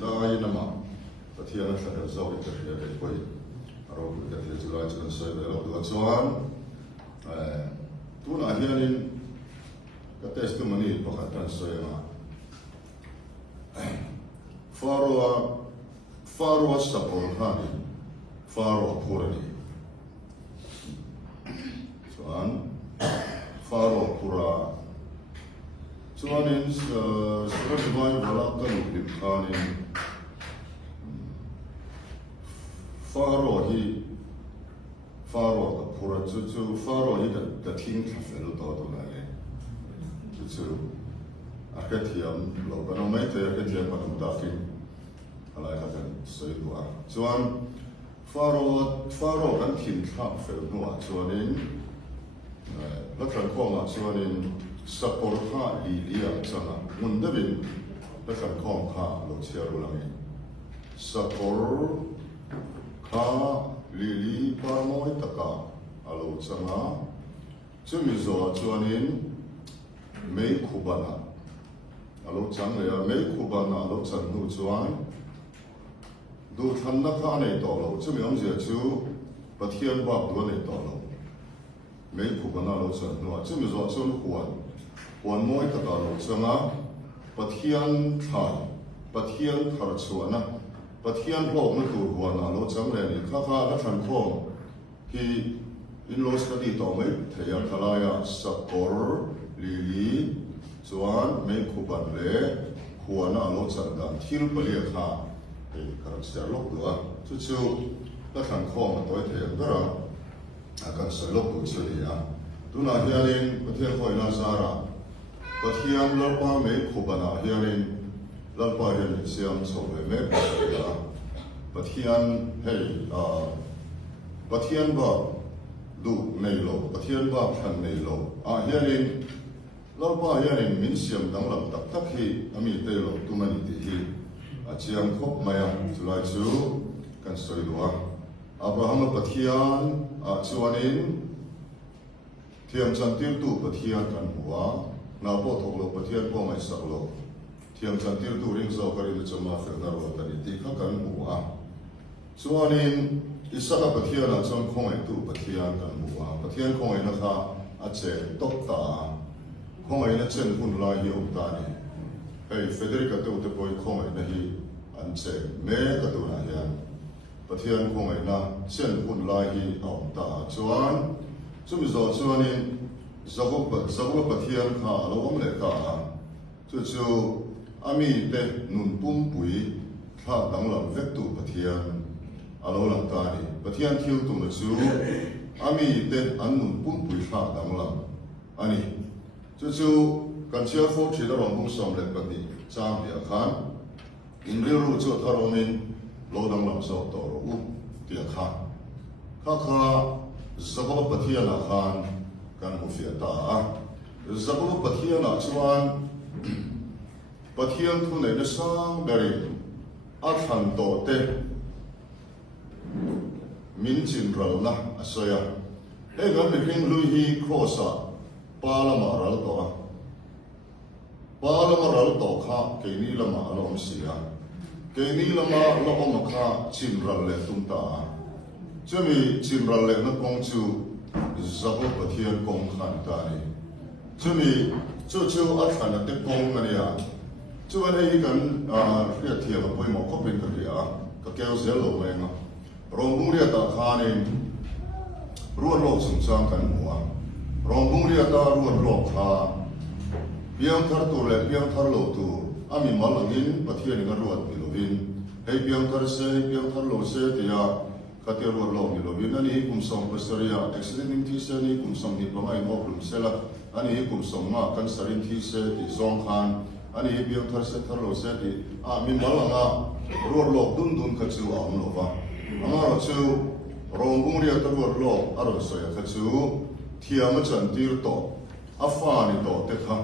dai nama pathian sa ka zo ka ya ka koi aro ka ya julai chuan sai ve lo tu chuan tu na hianin ka testimony pakhat tan sai ma Faro sapor hani Faro purani chuan Faro pura chuanin vai balak kan khanin Faro ka pura chu Faro hi ka thing thafel to na le chu akathiam lo kan mai te akathiam kan dakin alai kan sei tua chuan Faro kan thin thafel no chuanin la kan khoma chuanin sapor kha lilia changa mundabin la kan khom kha lo chiaru langi sapor kha lili parmoi taka alo changa chumizo chuanin mei khubana alo chang le mei khubana alo chan nu chuan du than na kha nei to lo chumi om je chu pathian ba do nei to lo mei khubana lo chan nu chumizo chun huan moi taka lo changa pathian thar chuana pathian lok na tur huan alo chang le ni kha la than khom hi in lo study to mai thaya khalaya sapor lili chuan mei khuban le huana alo chan dan thil palia kha ei karam sta lok dua chu la than khom toi thaya dara akan sa lok ku chu ya tuna hianin pathian khoi na sara pathian lalpa mei khubana hianin lalpa hianin siam chobe me ya pathian hei pathian ba du nei lo pathian ba than nei lo hianin lalpa hianin min siam dang lam tak hi ami te lo tumani ti hi chiam khop maya chulai chu kan soi lua Abraham pathian chuanin thiam chan tir tu pathian kan huwa na po thok lo pathian po mai sak lo thiam chan tir tu ring zo kari du chama khadar wa tani ti kha kan huwa chuanin isaka pathian a chon khongai tu pathian kan huwa pathian khongai na kha a che tok ta khongai na chen hun la hi om ta ni hei Federica te te poi khongai na hi an che me ka tu na hian pathian khongai na chen hun la hi om ta chuan chumi zo chuanin zago pathian kha lo om le ta chu ami te nun pum pui kha dang lam vek tu pathian alo lang ta ni pathian thil tu na chu ami te an nun pum pui kha dang lam ani chu kan chia fo thi da rong bung som le pa ni cham ya khan in ri ru chu tharomin lo dang lam so to ro u ti kha zago pathian a khan kan hu fia ta zago pathian a chuan pathian thu nei na sang beri a than to te min chin ral na asoya he gan mi hing lui hi crossa palama ral to kha ke ni lama lo om sia ke ni lama lo om kha chin ral le tum ta chumi chin ral le na kong chu zago pathian kong khan ta ni chumi chu a than na te kong na ya chu an ei kan ria thia ka poi mo ko pin ka ria ka keu zel lo mai ma rong bung ria ta khanin ruan lo chung chang kan huwa rong bung ria ta ruan lo kha piang thar tu le piang thar lo tu ami malangin pathian ga ruat ni lovin hei piang thar lo se tia katia ruan lo ni lovin ani kum som pastoria excellent thi se ni kum som ni pamai mo kum sela ani kum som ma kan sarin thi se ti zong khan ani piang thar lo se ti mi malanga ruan lo dun ka chu am lo ba amaro chu rong bung ria ta ruan lo aro so ya ka chu thiam chan tir to afani to te kha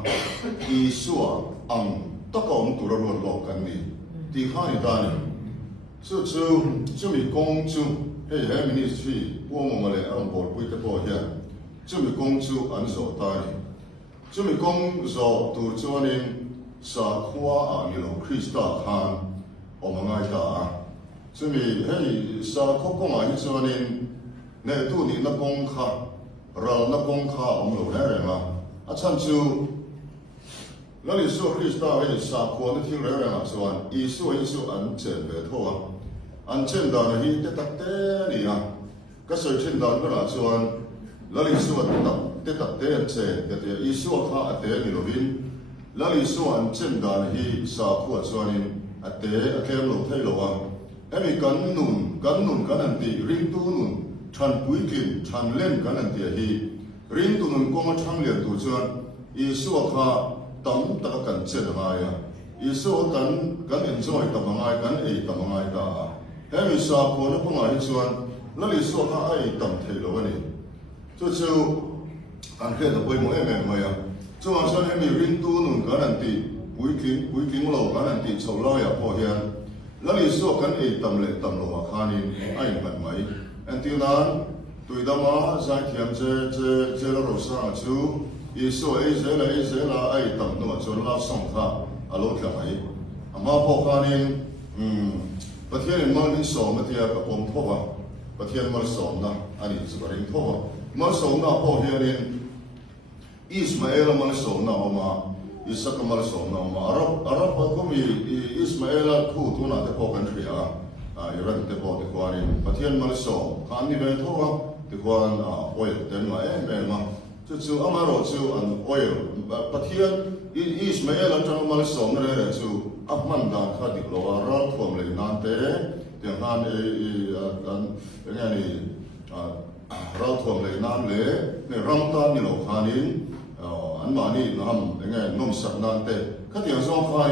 isua ang takom tu ruan lo kan ni ti khani ta ni chu mi kong chu hei ministry po mo male ang bor pui te po ya chu mi kong chu an zo ta ni chu mi kong zo tu chuanin sa khwa a mi lo Krista khan อมง่ายตาซึ่งมีให้สารคบก็หมายส่วนนี้ในตู้นี้นับองค่ะเรานับองค่ะอมหลวงแรงอ่ะอาจารย์จูแล้วอิสุคริสต์ให้สาควรที่เรื่องอ่ะส่วนอิสุอันเจนเบทว่าอันเจนดานที่เตตักเตนี่อ่ะก็ส่วนเช่นดานก็ละส่วนแล้วอิสุอันเตตักเตนเจนแต่อิสุข้าเตนี่โรบินแล้วอิสุอันเจนดานที่สาควรส่วนนี้เตะเข้มลงไทยโลว่าเอ็มกันนุนกันนั่นตีริงตูนุนชันปุยกินชันเล่นกันนั่นตีฮีริงตูนุนก็มาชันเลี้ยงตัวจวนอิสุข้าตั้มตะกันเจดมาอ่ะอิสุกันเอ็นจอยตั้มง่ายกันตั้มง่ายตาเอ็มสาควรพงายชวนแล้วอิสุข้าตั้มไทยโลว่านี่จู่อันเคยตะปุยโมเอ็มมาอ่ะจู่อันฉันเอ็มริงตูนุนกันนั่นตีปุยกินโลกันนั่นที่ชาวเราอยากพอเห็นแล้วอิสุกันตั้มเล็กตั้มโลว่าขานินมันไหมอันที่นั้นตัวดามาใจเทียมเจเราสร้างจู่อิสุเจล่าตั้มโนจนลาส่งข้าอารมณ์ยังไงมาพอขานินประเทศมันสองประเทศกับผมทั่วประเทศมันสองนะอันนี้สุดริงทั่วมันสองนะพอเห็นอิสมาเอลมันสองนะมาอิสก์มาสอนนะมาอารับก็มีอิสมาเอลคู่ตัวนั้นเตปอกันเรียอิรันเตปอที่กวานินประเทศมาสอนขันนี่เป็นทั่วที่กวานออยล์เต็มมาเป็นมาจู่อามาโรจู่อันออยล์ประเทศอิสมาเอลจังมาสอนนั่นแหละจู่อัพมันดานข้าดิโลอารับท่วมเลยนั่นเตะเดี๋ยวขันอย่างนี้เราท่วมเลยนั่นเลยเนี่ยรังตานี่เราขันินอันมานี่น้ำยังไงนุ่มสักนานเตะก็ที่สองฝ่าย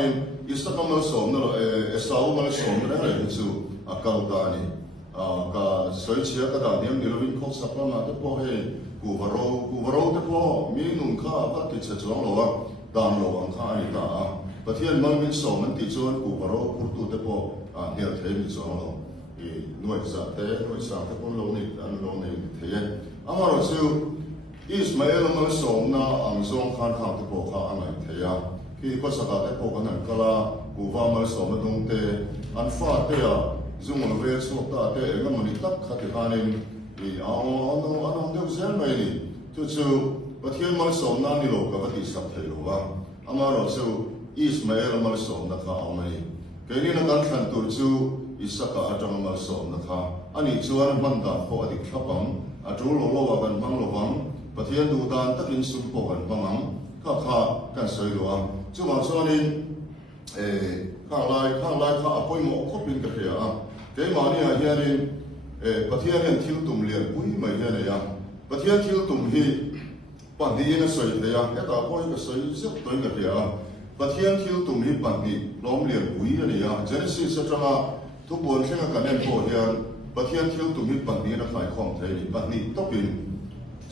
อิสระมันสมนั่นแหละสาวมันสมนั่นแหละจู่อาการตานี่ก็สวยเชียก็ได้เนี่ยมีเราวิ่งเข้าสักประมาณเท่าพอให้กูบารอเท่าพอมีนุ่งข้าก็ติดเชื้อจ้องเราดานเราอังคารนี่ตาประเทศมันมีสมมันติดชวนกูบารอพูดตัวเท่าพอเนี่ยเทมีจ้องเราหน่วยสัตว์เท่าพอเรานี่เทียอามาเราจู่อิสมาเอลมันส่งนะอังส่งขันข้างที่พวกเขาอันไหนเทียที่ก็สักแต่พวกนั้นก็ละกูว่ามันส่งมาตรงเตอันฟ้าเทียจุ่มมันเวสสุดตาเตงั้นมันตักขัดขานินอันเดียวเส้นไปนี่จู่ประเทศมันส่งนั่นนี่โลกก็ที่สักเทียรู้ว่าอามาเราจู่อิสมาเอลมันส่งนะข้าเอาไหมแค่นี้นะการขันตัวจู่อิสระอาจจะมันส่งนะข้าอันนี้จู่อันมันด่าพออดีตขับบังอาจจะรู้โลว่ากันบังโลบังประเทศดูดานตักินสุขกันบ้างข้ากันสวยดูอ่ะจู่มาส่วนนี้ข้างไล่ข้าอภัยหมอกคบเป็นกระเทียอ่ะเดี๋ยวมาเนี่ยเฮียนี่ประเทศเนี่ยทิ้งตุ่มเลี้ยงปุ๋ยไม่เฮียเนี่ยประเทศทิ้งตุ่มที่ปันดีเนี่ยสวยเลยอ่ะแค่ตาพ่อยก็สวยเสียตัวกระเทียประเทศทิ้งตุ่มที่ปันดีล้อมเลี้ยงปุ๋ยเนี่ยเจนสิสัจจะทุกบนแค่กันเนี่ยพอเฮียประเทศทิ้งตุ่มที่ปันดีนักขายของไทยปันดีต้องเป็น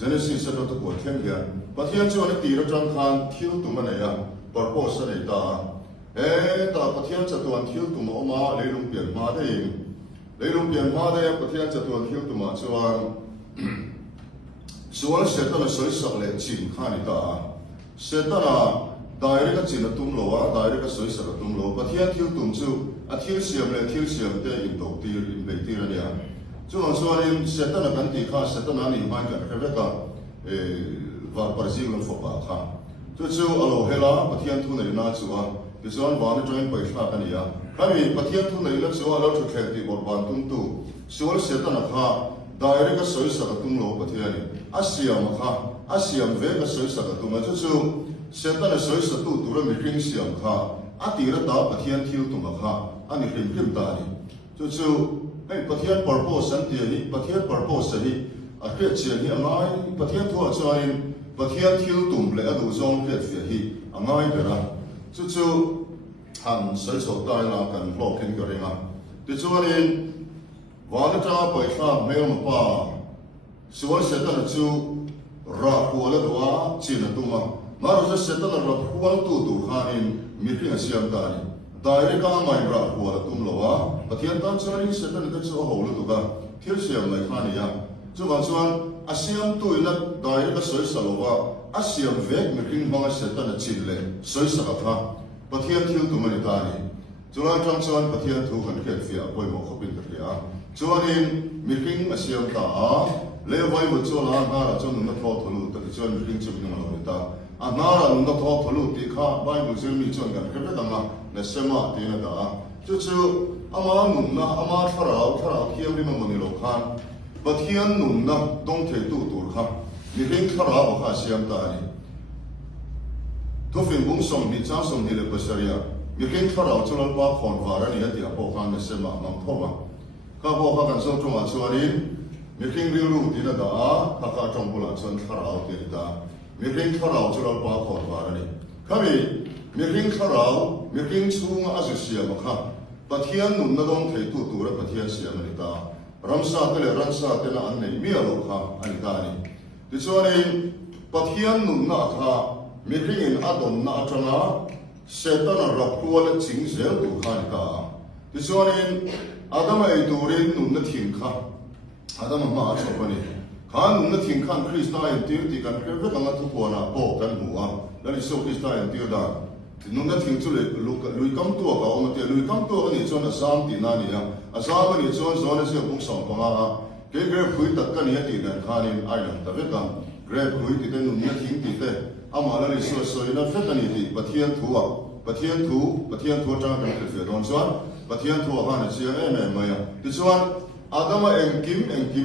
Genesis sa to ko them ya pathian chu an ti ra tram khan thil tu ma ne ya purpose sa nei ta ta pathian cha tu an thil tu ma ma leilung pian ma de pathian cha tu an thil tu ma chuan sual se ta na soi sak le chin kha ni ta se ta na dai ka chin tum lo wa dai ka soi sak tum lo pathian thil tum chu a thil siam te in dok ti in be ti ra yaจู่ส่วนนี้เสร็จแล้วกันที่ข้าเสร็จแล้วนี่มันก็เรียกว่าว่าปริจิลฟุบะข้าจู่อโลเฮล่าปฏิญาณทุนในน่าจู่ว่าที่ส่วนวันนี้จอยไปข้ากันนี่ข้ามีปฏิญาณทุนในแล้วจู่ว่าเราถูกแข่งที่บทบาทตุ้มตู่ส่วนเสร็จแล้วข้าได้เรียกสวยสักตุ้มโลปฏิญาณนี่อาเซียมข้าอาเซียมเวกสวยสักตุ้มจู่เสร็จแล้วสวยสักตุ้มตัวเราไม่ริงเสียมข้าอาทิตย์ละปฏิญาณที่ตุ้มข้าอันนี้ริมตานี่จู่ประเทศ purpose สันตินี้ประเทศ purpose นี้อาเรื่องเชียร์นี้ง่ายประเทศทั่วชาติประเทศที่ตุ่มเลยดูจงเกิดเสียที่ง่ายเลยนะจู่หันใส่สดได้ละกันพลอกเห็นกันเลยนะที่ชาติวันนี้จะไปข้ามไม่มาป่าส่วนเสร็จแล้วจู่รักหัวแล้วว่าจีนตัวมาเราจะเสร็จแล้วรักหัวตัวข้านี่มีเพียงเสียงได้ได้เรื่องการไม่รักหัวตุ้มโลว่าประเทศตั้งใจเสร็จแล้วก็จะเอาหัวตัวกันเที่ยวเสียงไม่ข้านี่จู่บางส่วนอาเซียนตัวนั้นได้เรื่องสวยสดว่าอาเซียนเวกมีเรื่องบางเสร็จแล้วจีนเลยสวยสดค่ะประเทศที่ตัวมันได้ จุลันจังชวนปะเทียนถูกันเขียนเสียป่วยหมอเขาเป็นตะเกียจวนอินมีกิ้งมาเสียมตาเลวไว้บุจลานาจนนุ่นทอทะลุตะจวนมีกิ้งจุบินมาเลยตานานุ่นทอทะลุตีข้าใบบุจมีจวนกันเก็บตังค์ในเสมาตีนตาจู่ๆอามานุ่นนะอามาทาราเขียวริมมันนี่โลคันปะเทียนนุ่นนะต้องเทตุตัวข้ามีกิ้งทาราบอกข้าเสียมตานี่ทุกสิ่งบุ้งส่งมีจ้าส่งนี่เลยภาษาเรียมีกิ้งทาราจุลปาขอนวาระนี่ที่อาพอคันในเสมามังทว่าข้าบอกข้ากันส่งตรงอาชวรินมีกิ้งเรียรูตีนตาข้าข้าจงบุลาชนทาราตีนตามีกิ้งทาราจุลปาขอนวาระนี่ข้ามีกิ้งทารามีกิ้งชูงอาศัยเสียมาข้าปะเทียนนุ่นนะต้องเทตุตัวปะเทียนเสียมันนี่ตารำซาเตลรันซาเตลอันนี้มีอะไรข้าอันนี้ตานี่ที่ส่วนนี้ปะเทียนนุ่นนะข้ามีกิ้งอินอาดอนนะจังนะเสตันรับตัวและจิงเสียตัวข้านี่ตาที่ส่วนนี้อาดามไอตัวเรนนุ่นนะทิ้งข้าอาดามมาชอบนี่ข้านุ่นนะทิ้งข้าคริสต์ไนตีร์ตีกันเพื่อตั้งทุกคนนะโป้กันหัวแล้วนี่โซคริสต์ไนตีร์ได้นุ่นนะทิ้งจุเลยลุยคำตัวเขาเอามาเตะลุยคำตัวกันนี่จนอาสามตีนั่นนี่นะอาสามกันนี่จนเสียบุ้งสองปังอาเกรย์คุยตัดกันนี่ตีกันข้านี่ไอ้นั่นแต่เวลาเกรย์คุยตีเตนุ่นนะทิ้งตีเตอามาแล้วนี่สวยๆนะเฟกันนี่ตีปะเทียนทัวปะเทียนจังกันเสียดอนส่วนปะเทียนทัวข้านี่เสียไม่ที่ส่วนอาดามเองกิม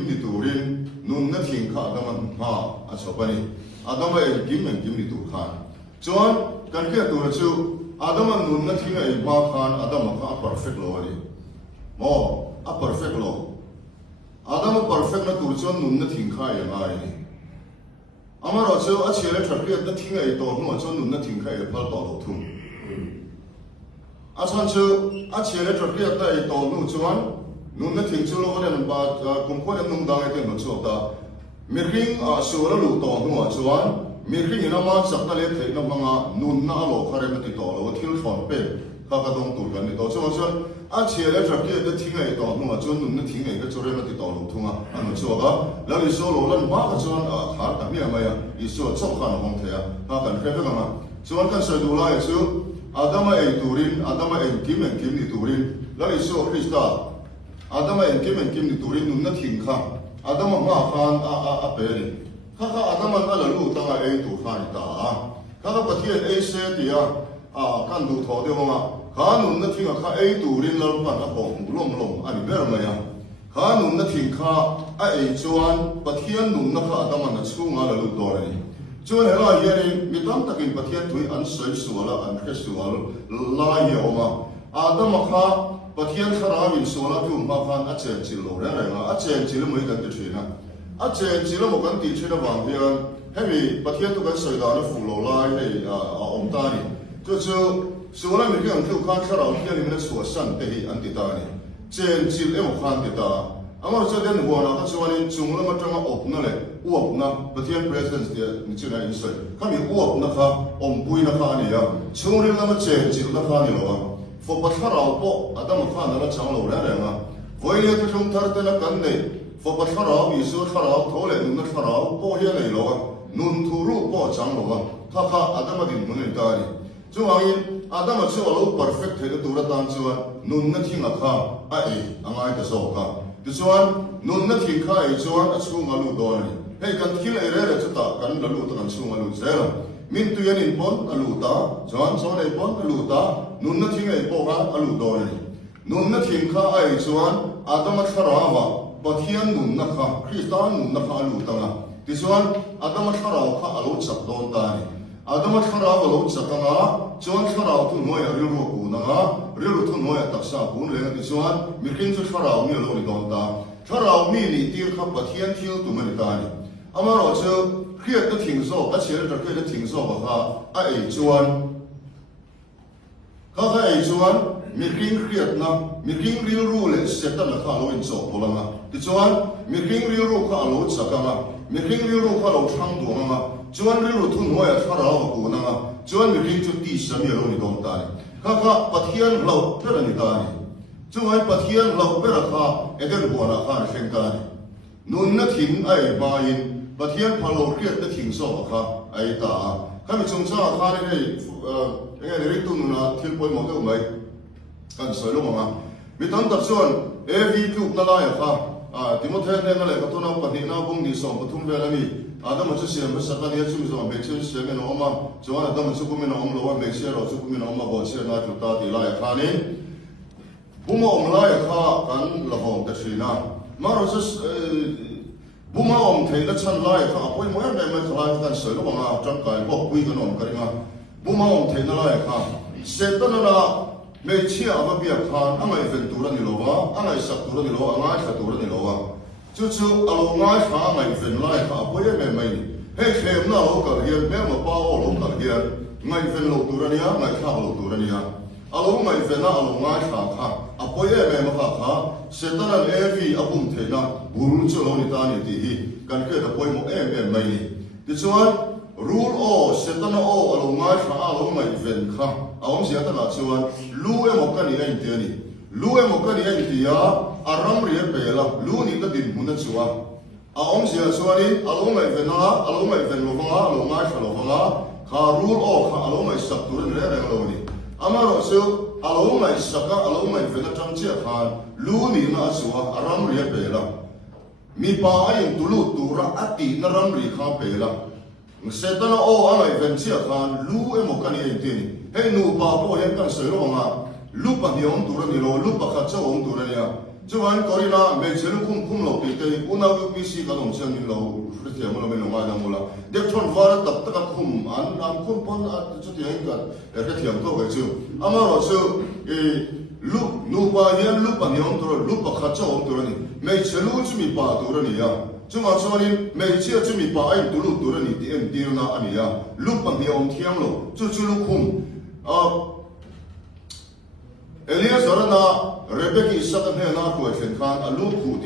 นี่ตัวรินนุ่นนะทิ้งข้าอาดามมาอาชอบนี่อาดามเองกิมนี่ตัวข้าจวนกันแค่ตัวจู่อาดามนุ่นนะทิ้งไอ้มาข้าอาดามข้า perfect เลยนี่โม่perfect เลยอาดาม perfect นะตัวจวนนุ่นนะทิ้งข้าอย่างไรนี่อามาเราจู่อาเชื่อเลยถ้าเกิดนะทิ้งไอ้ตัวนู้นจวนนุ่นนะทิ้งข้าไอ้พัลต่อทุ่งอาฉันจู่อาเชื่อเลยถ้าเกิดไอ้ตัวนู้นจวนนุ่นนะทิ้งจู่เราเนี่ยมันบ้ากุมคนนุ่งดังไอ้ตัวนู้นจู่ตามีริงส่วนลูกตัวนู้นจวนมีริงอินามาสักนั่นเลยที่น้ำมันนุ่นน่าหลอกอะไรมาติดต่อเราที่เราฝนเป็นข้าก็ต้องตัวกันติดต่อจวนอาเชื่อเลยถ้าเกิดนะทิ้งไอ้ตัวนู้นจวนนุ่นนะทิ้งไอ้ก็จะเริ่มติดต่อเราทุ่งอันนั้นจู่ก็แล้วอีส่วนเราบ้าก็จวนขาดแต่ไม่อะไรอีส่วนชอบขันของเทียข้ากันแค่เรื่องนั้นจวนกันเสด็จไล่จู่อาดามเองตัวรินอาดามเองกิมนี่ตัวรินแล้วอีส่วนคริสต์อาดามเองกิมนี่ตัวรินนุ่นนะทิ้งข้าอาดามมาข้านเปรีข้าอาดามนั่นละลูกตั้งไอ้ตัวข้านี่ตาข้าปะเทียนไอ้เสียดีกันดูทอเดียวมาข้านุ่นนะทิ้งข้าไอ้ตัวรินแล้วปันอ่ะผมลงอันนี้เบอร์มายังข้านุ่นนะทิ้งข้าไอ้จวนปะเทียนนุ่นนะข้าอาดามนั่นชูงาละลูกตัวนี่จวนเห็นว่าเยันมีตั้งแต่กินปะเทียนถุยอันสวยสวยละอันแค่สวยลายเยอะมาอาดามข้าปะเทียนข้าราวินสวยละทุ่มมาข้าอาเจนจิโลได้ไงอาเจนจิโลไม่กันติดชีนะอาเจนจิโลไม่กันติดชีนะบางทีให้มีปะเทียนตัวกันสวยดานะฟูโลลายให้อมตานี่จู่สวยละมีเรื่องที่ข้าข้าราเทียนนี่มันสวยสั้นแต่อันติดตานี่เจนจิโลไม่ข้าติดตาอามาจะเดินหัวนะก็ชวนนี่จุงแล้วมาจังมาอบนั่นแหละอ้วกนะประเทศ president เนี่ยนี่ชื่ออะไรอิสราเอลข้ามีอ้วกนะครับอมปุยนะครับนี่อ่ะช่วงนี้เรามาเจนจินะครับนี่หรอฟอกปัทเราปะอาดามข้านั่นจังเราแล้วเนี่ยนะวันนี้ที่ชมทาร์เตนะกันเนี่ยฟอกปัทเราอิสุทาเราทอเลนุ่นทาเราปะเฮียนี่หรอนุ่นทูรุปะจังหรอข้าอาดามดินมันนี่ตานี่จู่ว่าอีอาดามจู่ว่าเรา perfect เหตุตัวตั้งจู่ว่านุ่นนั่นทิ้งข้าไอ้อังไงจะสู้ข้าจวนนุ่นนักทิ้งข้าไอ้จวนชูงาลูดอนนี่ให้กันทิ้งไอ้เรื่องจุดตากันละลูดกันชูงาลูเซลมินตุยันอินปอนอลูตาจวนสอนไอ้ปอนอลูตานุ่นนักทิ้งไอ้ปอกันอลูดอนนี่นุ่นนักทิ้งข้าไอ้จวนอาดามขราวะปะเทียนนุ่นนักข้าคริสต์นุ่นนักข้าอลูตังนะจวนอาดามขราวข้าอลูจับโดนตานี่อาดามขราวอลูจับตังนะจวนขราวทุ่งหัวเรื่องกูนะเรื่องทุ่งหัวตักษากูเลยจวนมีกินจุดขราวมีอลูนี่โดนตาถ้าเรามีนี่ตีข้าปะเทียนที่ตัวมันตานี่อามาเราจะเครียดก็ทิ้งโซ่อาเชื่อจะเครียดก็ทิ้งโซ่บ่ค่ะไอ้จวนข้าไอ้จวนมีกิ้งเครียดนะมีกิ้งเรียรู้เลยเสร็จแล้วข้าเราอินโซ่พลังอ่ะที่จวนมีกิ้งเรียรู้ข้าเราสักกันอ่ะมีกิ้งเรียรู้ข้าเราทั้งตัวอ่ะจวนเรียรู้ทุ่งหัวถ้าเรากูนะจวนมีกิ้งจุดที่สามีเรานี่โดนตาข้าปะเทียนเราเท่านี้ตานี่จู่ไอ้ปะเทียนเราเป็นราคาเอเดนบัวราคาเช่นกันนุ่นนักทิ้งไอ้มาอินปะเทียนพาโลเกียนักทิ้งโซ่ค่ะไอ้ตาข้ามีชงชาข้าได้ยังไงเรื่องตุ้งนะที่ป่วยหมดตัวไหม กันสวยลงมามีตั้งแต่ส่วนเอวีกลุ่มนั่นแหละค่ะที่มันแทนนั่นแหละก็ต้องเอาปฏินาบุญที่ส่งปฐุมเวลานี้มันจะเสียมันสักการะชุ่มส่งเบชเสียเงินออกมาจวนนั้นมันชุกุมินออกมาว่าเบชเสียเราชุกุมินออกมาบอกเสียนาจุดตาที่ไล่ค่ะนี่บุ้มออกมาไล่ค่ะกันละหงแต่ชีนะมาเราจะบุ้มออกเทนชั้นไล่ค่ะพอยมันไม่คลายกันสวยลงมาจังไก่บอกคุยกันออกกันมาบุ้มออกเทนไล่ค่ะเสร็จตั้งแต่ไม่เชื่อว่าเบียร์คานอะไรเป็นตัวนี่หรอวะอะไรสักตัวนี่หรออะไรสักตัวนี่หรอวะจู่ๆเอาง่ายขาอะไรเป็นไรขาเพราะยังไม่ให้เข้มหน้าเรากันเฮียแม่มาป้าเรากันเฮียไม่เป็นโลตัวนี่ฮะไม่ข้าโลตัวนี่ฮะเอาไม่เป็นนะเอาง่ายขาขาเพราะยังไม่มาขาเสร็จแล้วเอฟีอาบุ้มเทนะบุรุษเรานี่ตานี่ที่กันเกิดแต่พอยโมไม่ดิฉันrule o setana o alo ngai kha alo ngai ven kha awam sia ta la chuan lu e mo ka ni ai te ni lu e mo ka ni ai ti ya aram ri pe la lu ni ta din mun chuwa awam sia chuan ni alo ngai ven na alo ngai ven lo nga alo ngai kha lo nga kha rule o kha alo ngai sak tu ni re lo ni amaro su alo ngai saka alo ngai ven na chang chia kha lu ni na chuwa aram ri pe la mi pa ai tu lu tu ra ati na ram ri kha pe la setana o angai ven chia khan lu e mo kan ei tin hei nu pa po hen kan sei lo nga lu pa ni on tur ni lo lu pa kha cha on tur ni ya chuan korina me chelu kum lo ti te una u pc ka long chen ni lo frite mo lo me lo ma na mo la de thon var tak tak kum an kum pon a chu ti ai ka e ke thiam to ge chu amaro chu e lu nu pa hen lu pa ni on tur lu pa kha cha on tur ni me chelu chu mi pa tur ni ya cuma ni media cumi pakai dulu turun ni dia na ania lupa dia om tiang lo cucu lukum Elias orang na Rebecca isakan he na kuat kan alu ku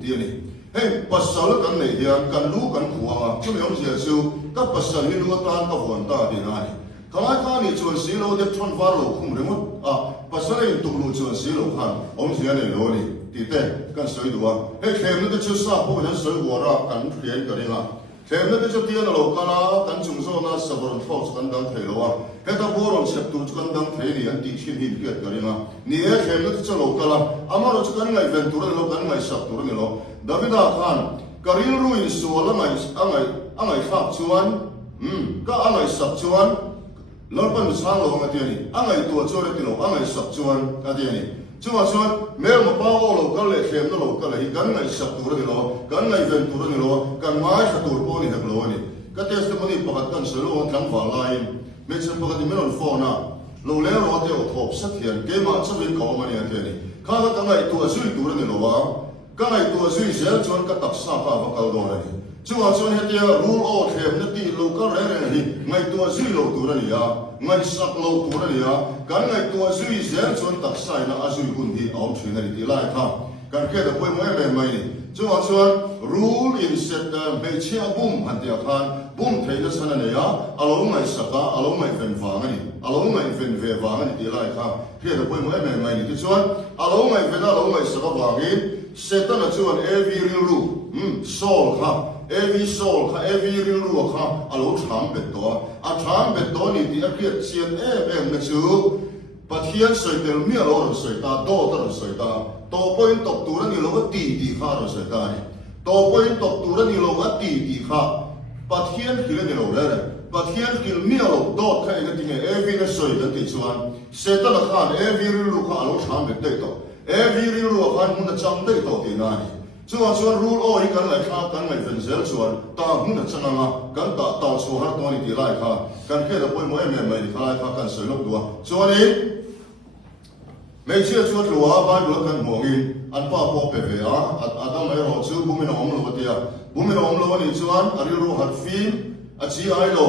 dia ni hei pasal kan ni dia kan lu kan kuang cuma om sia su kan pasal ni lu tan ka buan ta dia na ni kalau kan ni cuman silo dia tuan baru kum remut pasal ni tulu cuman silo kan om sia ni lo niที่เต้กันสวยดูว่าเฮ้ยเข้มนั่นจะทราบพวกนั้นสวยหัวรักกันเรียนกันเองอ่ะเข้มนั่นจะเตี้ยนเรากันละกันจุงโซน่าสบรณ์ทอสกันดังเทลว่าเฮ้ยถ้าบัวเราเช็ดตัวกันดังเทนี่อันตีชิ้นหินเกิดกันเองอ่ะนี่เฮ้ยเข้มนั่นจะเรากันละอามาเราจะกันไงเป็นตัวเรากันไงสับตัวนี่เราดาวิดาขันการิลรูอินส่วนละไงขับชวนก็ไงสับชวนเราเป็นชาโลกันเดียนี่ไงตัวโจรติโลไงสับชวนกันเดียนี่cuma mel ma pao lo kan le khem no lo kan le kan ngai sak tur ni lo kan ngai ven tur ni lo kan mai sa tur po ni hak lo ni ka testimony pakat kan se lo tlang wa lai me chen pakat ni melon phone na lo le ro te o thop sak hian ke ma cha bin ko ma ni ate ni kha ka ngai tu asui tur ni lo wa ka ngai tu asui sel chon ka tak sa pa ka do ni cuma he te rule o khem na ti lo ka re ni ngai tu asui lo tur ni ya ngai sak lo tur ni ya kan ngai tu asui sel chon tak sai na asui kun hi aum thina ni ti lai kha kan ke da poi mai mai ni cuma rule in set be chia bum han dia khan bum thei na sana ne ya alo ngai saka alo ngai ven wa ni alo ngai ven ve wa ni ti lai kha ke da poi mai ni ti chuan alo ngai ven alo ngai saka wa ni setan chuan every rule soul kha every soul kha every rule kha alo tham bet to a tham bet to ni ti a khiat chian na chu pathian soi tel mi alo soi ta do ta soi ta to point tok tu ni lo ti kha ro soi ta ni to point tok tu ni lo ti kha pathian khil ni lo le pathian khil mi alo do kha ina ti every na soi ta ti chuan setan kha every rule kha alo tham bet to every rule kha mun na chang dei to ti na ni chuan rule o hi kan lai kha kan ngai ven zel chuan ta mun na changa nga kan ta chu har to ni ti lai kha kan khe da poi mo mai kha lai kha kan soi lok tu chuan ni mấy chiếc chuột lúa bao nhiêu cần mỏ nghìn ăn pa po pe về à adam mấy họ chú bùm mình ôm lúa tiệt bùm mình ôm lúa này chuan anh đi lúa hạt phim chỉ ai lo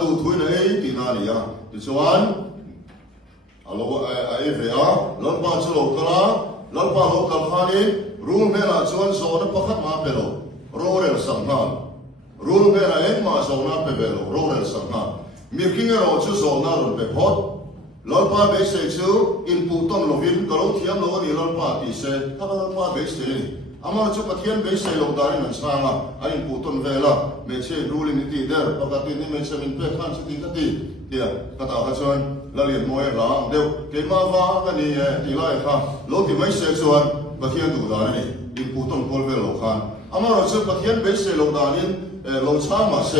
đủ thui này thì nào đi à thì chuan lúa ai về à lần pa chú lúa cả lần pa lúa cả pha đi room bên là chuan số nó bắt khát mà pe lo rồi sang ha room bên là em mà số nó pe về lo rồi sang ha miếng kinh nghiệm rồi chú số nó rồi pe hot lolpa be se chu input ton lovin kalo thiam lo ni lolpa ti se ta lolpa be se ni ama chu pathian be se lo dari man sanga a input ton vela me che rule ni ti der pakati ni me che min pe khan chu ti ka ti tia kata ha chuan ละเลียนมวยหลังเดียวเกมาฟ้ากันนี่ที่ไล่ค่ะโลที่ไม่เสียส่วนประเทศดูดานี่อินพุตต้องพลเวลล์คันอามาเราจะประเทศเบสเซลดานินเราช้ามาเส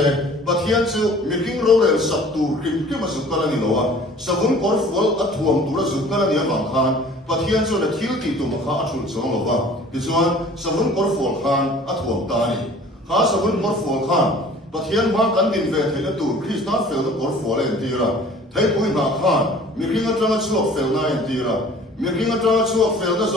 ประเทศจะมีกิ่งโรเรลสัตตูริมที่มาสุดกันนี่หรอสมุนกอล์ฟวอลอัฐวมตัวสุดกันนี่บางคันประเทศจะเนี่ยทิลตีตัวมาข้าอัฐวมสองหรอที่ส่วนสมุนกอล์ฟวอลคันอัฐวมตานี่ข้าสมุนกอล์ฟวอลคันประเทศมากันดินเวทเห็นตัวคริสตัลเฟลต์กอล์ฟวอลเอ็นตีระไทยปุยมาคันมีกิ่งอัฐวมชั่วเฟลต์น่าเอ็นตีระมีกิ่งอัฐวมชั่วเฟลต์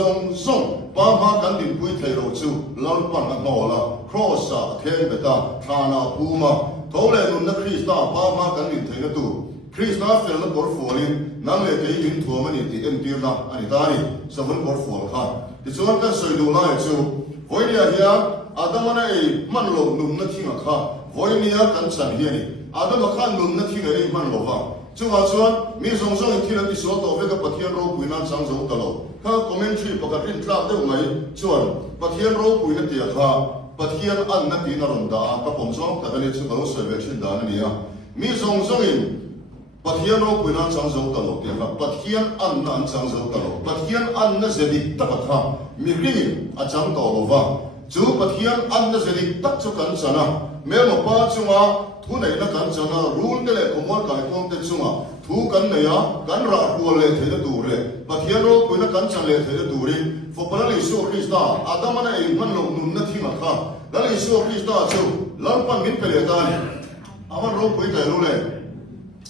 ส่งป้ามากันดินปุยไทยเราจู่ลัลปันอันมอละครอสอะเทนเบต้าทานาพูมาทว่าเลยนุ่นนักคริสต์ป้ามากันดินไทยตัวคริสต์เฟลต์กอล์ฟวอลินนั่งเลยที่ยินทัวมันนี่ที่เอ็นตีระอันนี้ตานี่สมุนกอล์ฟวอลค่ะที่ส่วนกันสวยดูน่าจู่วันนี้เฮียอาดัมมันไอ้มันลงนุ่นนักทิ้งอ่ะค่ะวันนี้กันฉันเฮียนี่อาดัมมันข้านุ่นนักทิ้งไอ้มันลงว่าจู่ว่าส่วนมีสองสองอีกทีละที่ส่วนตัวเวกับปะเทียนโรบุยนั่นสังเกตตลอดข้าคอมเมนต์ทรีปกติทราบได้ไหมส่วนปะเทียนโรบุยนั่นเดียค่ะปะเทียนอันนั้นที่นรนดากับผมสองแต่กันเลยซึ่งเราเสียเวชินดานี่เนี่ยมีสองสองอีกปะเทียนโรบุยนั่นสังเกตตลอดเดียค่ะปะเทียนอันนั้นสังเกตตลอดปะเทียนอันนั้นเสด็จตักค่ะมีกลิ่นอาจารย์ต่อว่าจู่ปะเทียนอันนั้นเสด็จตักจุกันชนะแม้มาป้าจู่ว่าทุนไหนนักการชนะรูลเดลขโมยกันคงเต็มจู่ว่าทุกันเนี่ยกันรักวัวเลยเท่าดูเลยปะเทียนโรบุยนั่นกันชนะเลยเท่าดูเลยฟบลลิสุคริสต์อาดัมมันเองมันลงนุ่นนัดที่มาค่ะลลิสุคริสต์จู่ลังปันมิตรเลยตานี่อามันโรบุยแต่รู้เลย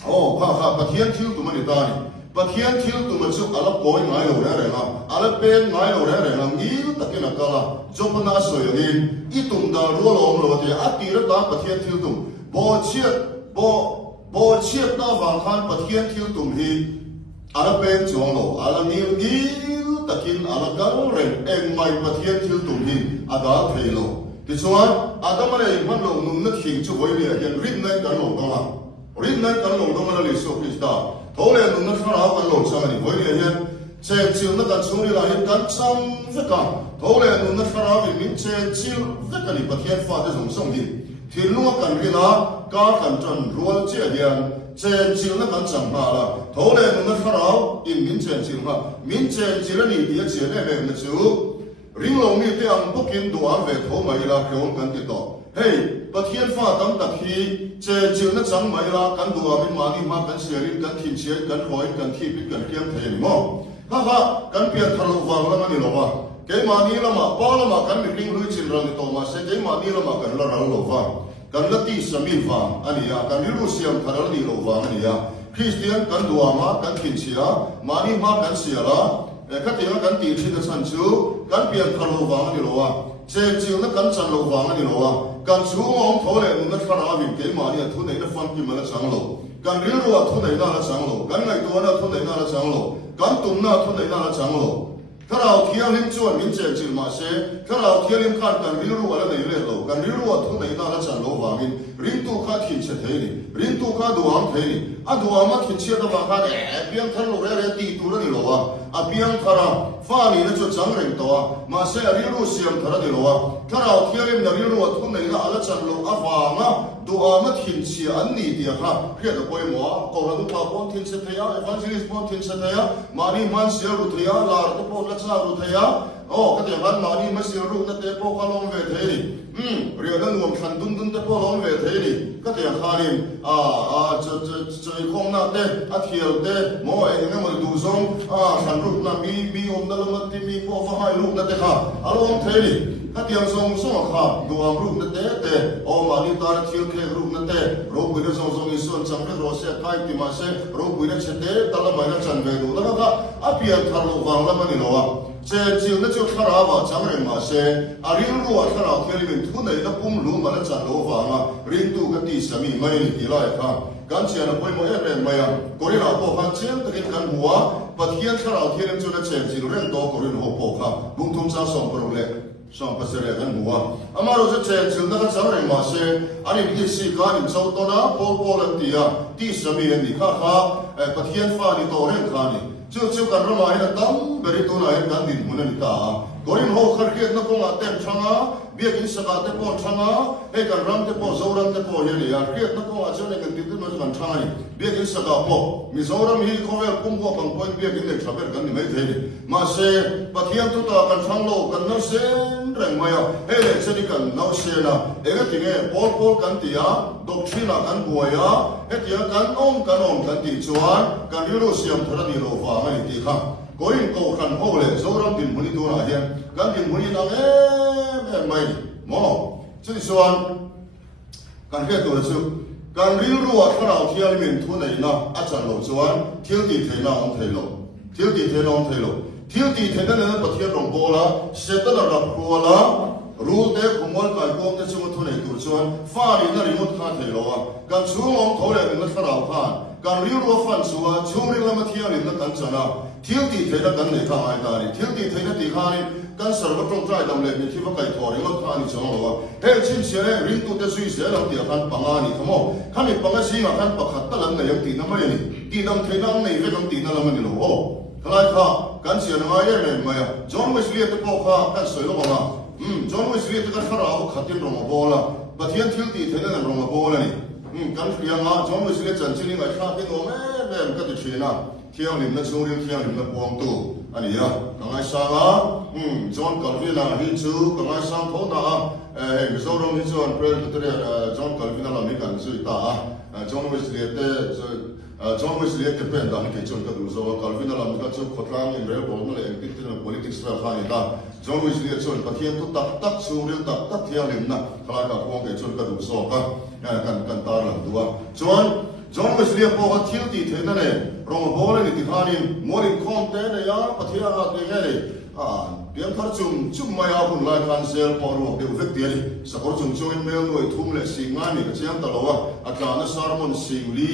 โอ้ข้าปะเทียนทิลตัวมันตานี่ปะเทียนทิลตัวมันจู่อาลับโกยง่ายเลยอะไรนะอาลับเป็นง่ายเลยอะไรนะงี้ตะกี้นักละจบน่าสวยอย่างนี้อีตุ่มดาวรัวลงเลยที่อาตีระตาปะเทียนทิลตุ่มบ่เชียดตาฟังคันปะเทียนทิลตุ่มฮีอาลับเป็นจวงโลอาลับมีงี้ตะกี้อาลับกันเร่งเอ็งไม่ปะเทียนทิลตุ่มฮีอาดาเทโลที่ส่วนอาดัมมันเองมันลงนุ่นนัดหิงจู่ไว้เนี่ยยังริบในกันลงตรงนั้นริบในกันลงตรงนั้นเลยสุคริสต์ทว่าเลยนุ่นนัดข้ารากันลงช่างนี่ไว้เนี่ยยังเจ้าจิลนักการช่วยเราเห็นกันช่างเวกันทว่าเลยนุ่นนัดข้าราเป็นมินเจ้าจิลเวกันนี่ปะเทียนฟ้าจะส่งดิที่ลูกกันรีน่าการกันจนรัวเจียเดียนเจ้าจิลนักการจังมาละทว่าเลยนุ่นนัดข้าราอินมินเจ้าจิลมามินเจ้าจิลนี่เดียเจียเนี่ยเป็นนะจู่ริงลงมีเตียงพวกกินตัวเวทโหไม่ละเกี่ยวกันติดต่อเฮ้ยปะเทียนฟ้าตั้งแต่ที่เจ้าจิลนักจังไม่ละกันตัวเป็นมานี่มากันเสียริกันทิ้งเสียกันคอยกันที่เป็นกันเกี่ยมเทียนมั้งฮ่ากันเปลี่ยนทะลุวังแล้วมันนี่หรอวะเกี่ยมานี่ละมาป้าละมากันมีริงลุยจินรันตัวมาเสียเกี่ยมานี่ละมากันละรังหรอวะกันละที่สมีวังอันนี้กันริรุเสียมทะเลนี่หรอวะอันนี้คริสเตียนกันตัวมากันทิ้งเสียมานี่มากันเสียละก็ที่ว่ากันตีที่จะสันชูกันเปลี่ยนทะลุวังอันนี้หรอวะเจ้าจิวนักกันจันลุวังอันนี้หรอวะกันชูมองทว่านุ่นนักขราวินเกี่ยมานี่ทุนไหนนักฟังกิมันละสังโลกันริรุว่าทุนไหนน่าละสังโลกันไงตัวน่ะทุนไหนน่าละสังโลกันตุ่มน่ะทุนไหนน่าละสังโลถ้าเราเที่ยวลิมชวนมินเจจิลมาเสถ้าเราเที่ยวลิมขัดกันริรุว่าอะไรเรื่องโลกันริรุว่าทุนไหนน่าละสังโลวามินริมตุข้าทิ้งเฉยนี่ริมตุข้าดูอังเทนี่ดูอามาทิ้งเชื่อตัวว่าข้าเพียงทะลุเรื่องตีตัวนี่โลวะเพียงทาราฟ้านี่นะจุดจังเร่งตัวมาเสริรุเสียมทารานี่โลวะถ้าเราเที่ยวลิมนริรุว่าทุนไหนน่าละสังโลฟังอ่ะดูอามาทิ้งเชื่ออันนี้เดียวครับเพื่อจะไปหมอก็เราดูภาพวันทิ้งเสียเทียเอฟานซิลิสปอนทิ้งเสียเทียมานี่มันเสียรุเทียลาร์ตุปอนลักษณะรุเทียโอ้ก็เดี๋ยวกันมานี่มันเสียรุนั่นเตปโอคาลงเวทเฮนี่เรื่องนั้นรวมขันดุนเตปโอลงเวทเฮนี่ก็เดี๋ยวข้านี่จะคงน่าเตะเที่ยวเตะหมอเองนั่นมันดูทรงขันรูปน่ะมีอมนั่นละมันที่มีพวกฟ้าให้ลูกนั่นเตะค่ะอารมณ์เทนี่ก็เดี๋ยวทรงค่ะดูอารูปนั่นเตะโอ้มานี่ตาเที่ยวแค่รูปนั่นเตะรูปวิญญาณทรงอิสุนจังเป็นโรเซ่ใครที่มาเซ่รูปวิญญาณเสด็จตลอดไม่ได้จันเวดูแล้วก็เพียงทะลุวังแล้วมันนี่หรอเจ้าจิวนั่นจะขราบจังเรื่องมาเซ่ริงรู้ว่าขราบเที่ยวลิมทุนไหนก็ปุ่มรู้มันจันโลวังริงตูก็ตีสามีไม่ได้ที่ไรค่ะการเชียร์นับไปหมดเรื่องไม่ยังก็เรื่องพวกเขาเชื่อตะกี้กันหัวปะเทียนขราบเที่ยวลิมจุดเชื่อจิวเรื่องโตก็เรื่องหัวพวกเขาบุ้งทุ่มซาสองคนเล็กสองภาษาเรียกันหัวมาเราจะเชื่อจิวนั่นก็จังเรื่องมาเซ่อันนี้ที่สิ่งการอินชาวตัวนั้นพอลันตีอ่ะที่สามีนี่ข้าปะเทียนฟ้านี่โตเรื่องข้านี่จู่กันเราไม่ได้ตั้งบริตัวไหนกันดินมันนี่ตาก็ริมหัวขัดเกลียดนักคงอาเต็มช่าง เบียกินสกัดเตปอนช่างอ่ะให้กันรำเตปอโซรัมเตปอเฮียนี่เครียดนักก็อาจจะในกันติดตัวกันช่างนี่เบียกินสกัดปอมีโซรัมฮีเขาเวลปุ่มหัวปังปอยเบียกินเด็กชาวเวลกันนี่ไม่เท่นี่มาเซ่ปะเทียมตุตากันช่างโลกันนั่งเส้นแรงมาอ่ะเฮ้เสด็จกันนั่งเส้นนะเอกติเงี้ยปอกันตีอ่ะดอกชีนักันบัวอ่ะเฮ้ตีอ่ะกันอมกันตีจวนกันยูโรเซียมทรันีโลฟ้าไม่ตีข้าก็ยิ่งโตขันโฮเลยโซรัมดินมุนีตัวน่ะเฮียกันดินมุนีนั่งไม่มอจุดส่วนการแก้ตัวสุดการเรียนรู้ว่าเราเที่ยวมีทุนไหนนะอาจารย์หลวงส่วนเที่ยวตีเทน่าองเทโลเที่ยวตีเทน่าองเทโลเที่ยวตีเทน่าเนี่ยประเทศรองโบละเสด็จระดับครัวละรู้แต่ขมวลการกองแต่ช่วงทุนไหนตัวส่วนฟ้าดินนั่นรีโมทข้าเทโลอ่ะการช่วงองเขาเลยเป็นนักข่าวข้าการเรียนรู้ฟันส่วนช่วงเรื่องมาเที่ยวนี่นักการชนะเที่ยวตีเทน่ากันในข้าไอ้ตานี่เที่ยวตีเทน่าตีข้านี่กันสารวัตรตรงใจดำเนินที่ว่าไก่ทอริงก็ทานิจงหรอเฮ้ชิมเสียเนี่ยริงตัวเตสุยเสียเราเดียวกันปังอานี่ขโมข้ามีปังอาชีมาขันปักขัดตะลังในยังตีน้ำมันนี่ตีน้ำเทน้ำในเรื่องตีน้ำมันนี่หรอใครข้ากันเสียนายเองไหมจอห์นวิสลีย์ตะโกข้ากันสวยลงมาจอห์นวิสลีย์ตะกันข้าเราขัดที่โรงบอลละบัดเทียนทิลตีเทนในโรงบอลนี่กันเรียงอ่ะจอห์นวิสลีย์จันทร์นี่ไงข้าเป็นโอ้แม่ก็จะเชียนะเที่ยวริมนั่นช่วงเที่ยวริมนั่นปวงตู้อันนี้อ่ะกังไงสังอ่ะจอห์นกัลวินาฮิจูกังไงสังโทน่ะมิโซรัมฮิจูอันเปรย์ตัวเดียจอห์นกัลวินาเราไม่กันสุดตาจอห์นวิสลีย์เต้จอห์นวิสลีย์เก็บเป็นด่านที่จอห์นกัลวินากัลวินาเราไม่กันสุดขดล้างอินเรียลบอลนั่นเองที่ที่นั่น politics ราคานี่ตาจอห์นวิสลีย์จอห์นปะเทียนตุตักช่วงเรียลตักเที่ยวริมนั่นคลายกับพวงเกจอห์นกัลวินากันตาหลังตัวจอห์นวิสลีย์พอเที่ยวตีเท่านั้นเองโรงบอลนี่ที่ข้านี่มอรินคอมเต้เนี่ยปะเทียนอะไรเงี้ยเพียงแค่จุ่มไม่เอาคนไล่กันเซลพอรู้เดี๋ยวเวกเดียร์สักคนจุ่มอีเมลด้วยทุ่มเลยสิ่งงานนี่ก็เชื่อมตลอดอาจารย์สารมนสิ่งลี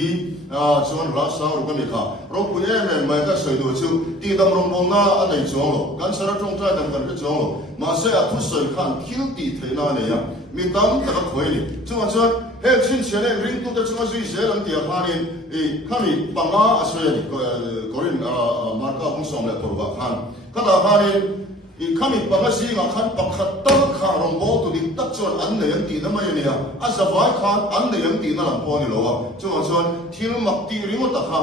ชวนรักษาหรือก็มีค่ะเราคุยเองไม่ก็ใส่ดูชูตีดำรงบงหน้าอันไหนจงหรอการสารตรงใจดำกันก็จงหรอมาเสียทุกสิ่งขันคิวตีเท่านั้นเนี่ยมีตั้งแต่ก็คุยนี่จังหวะนั้นเฮ้ยชินเสียเนี่ยริงตัวเด็กจังหวะสุดเสียหลังที่ข้านี่ข้ามีปังอาเสียนี่ก็รินมาร์ก้าบุญส่งเลยตัวขันข้าข้านี่ข้ามีปังอาสิ่งขันปักขัดตั้งข้ารองโบตัวนี้ตักชวนอันไหนยังตีนั่นไม่เนี่ยอาจจะไว้ข้าอันไหนยังตีนั่นหลังพอนี่หรอจังหวะนั้นที่เรามักตีริงตักข้า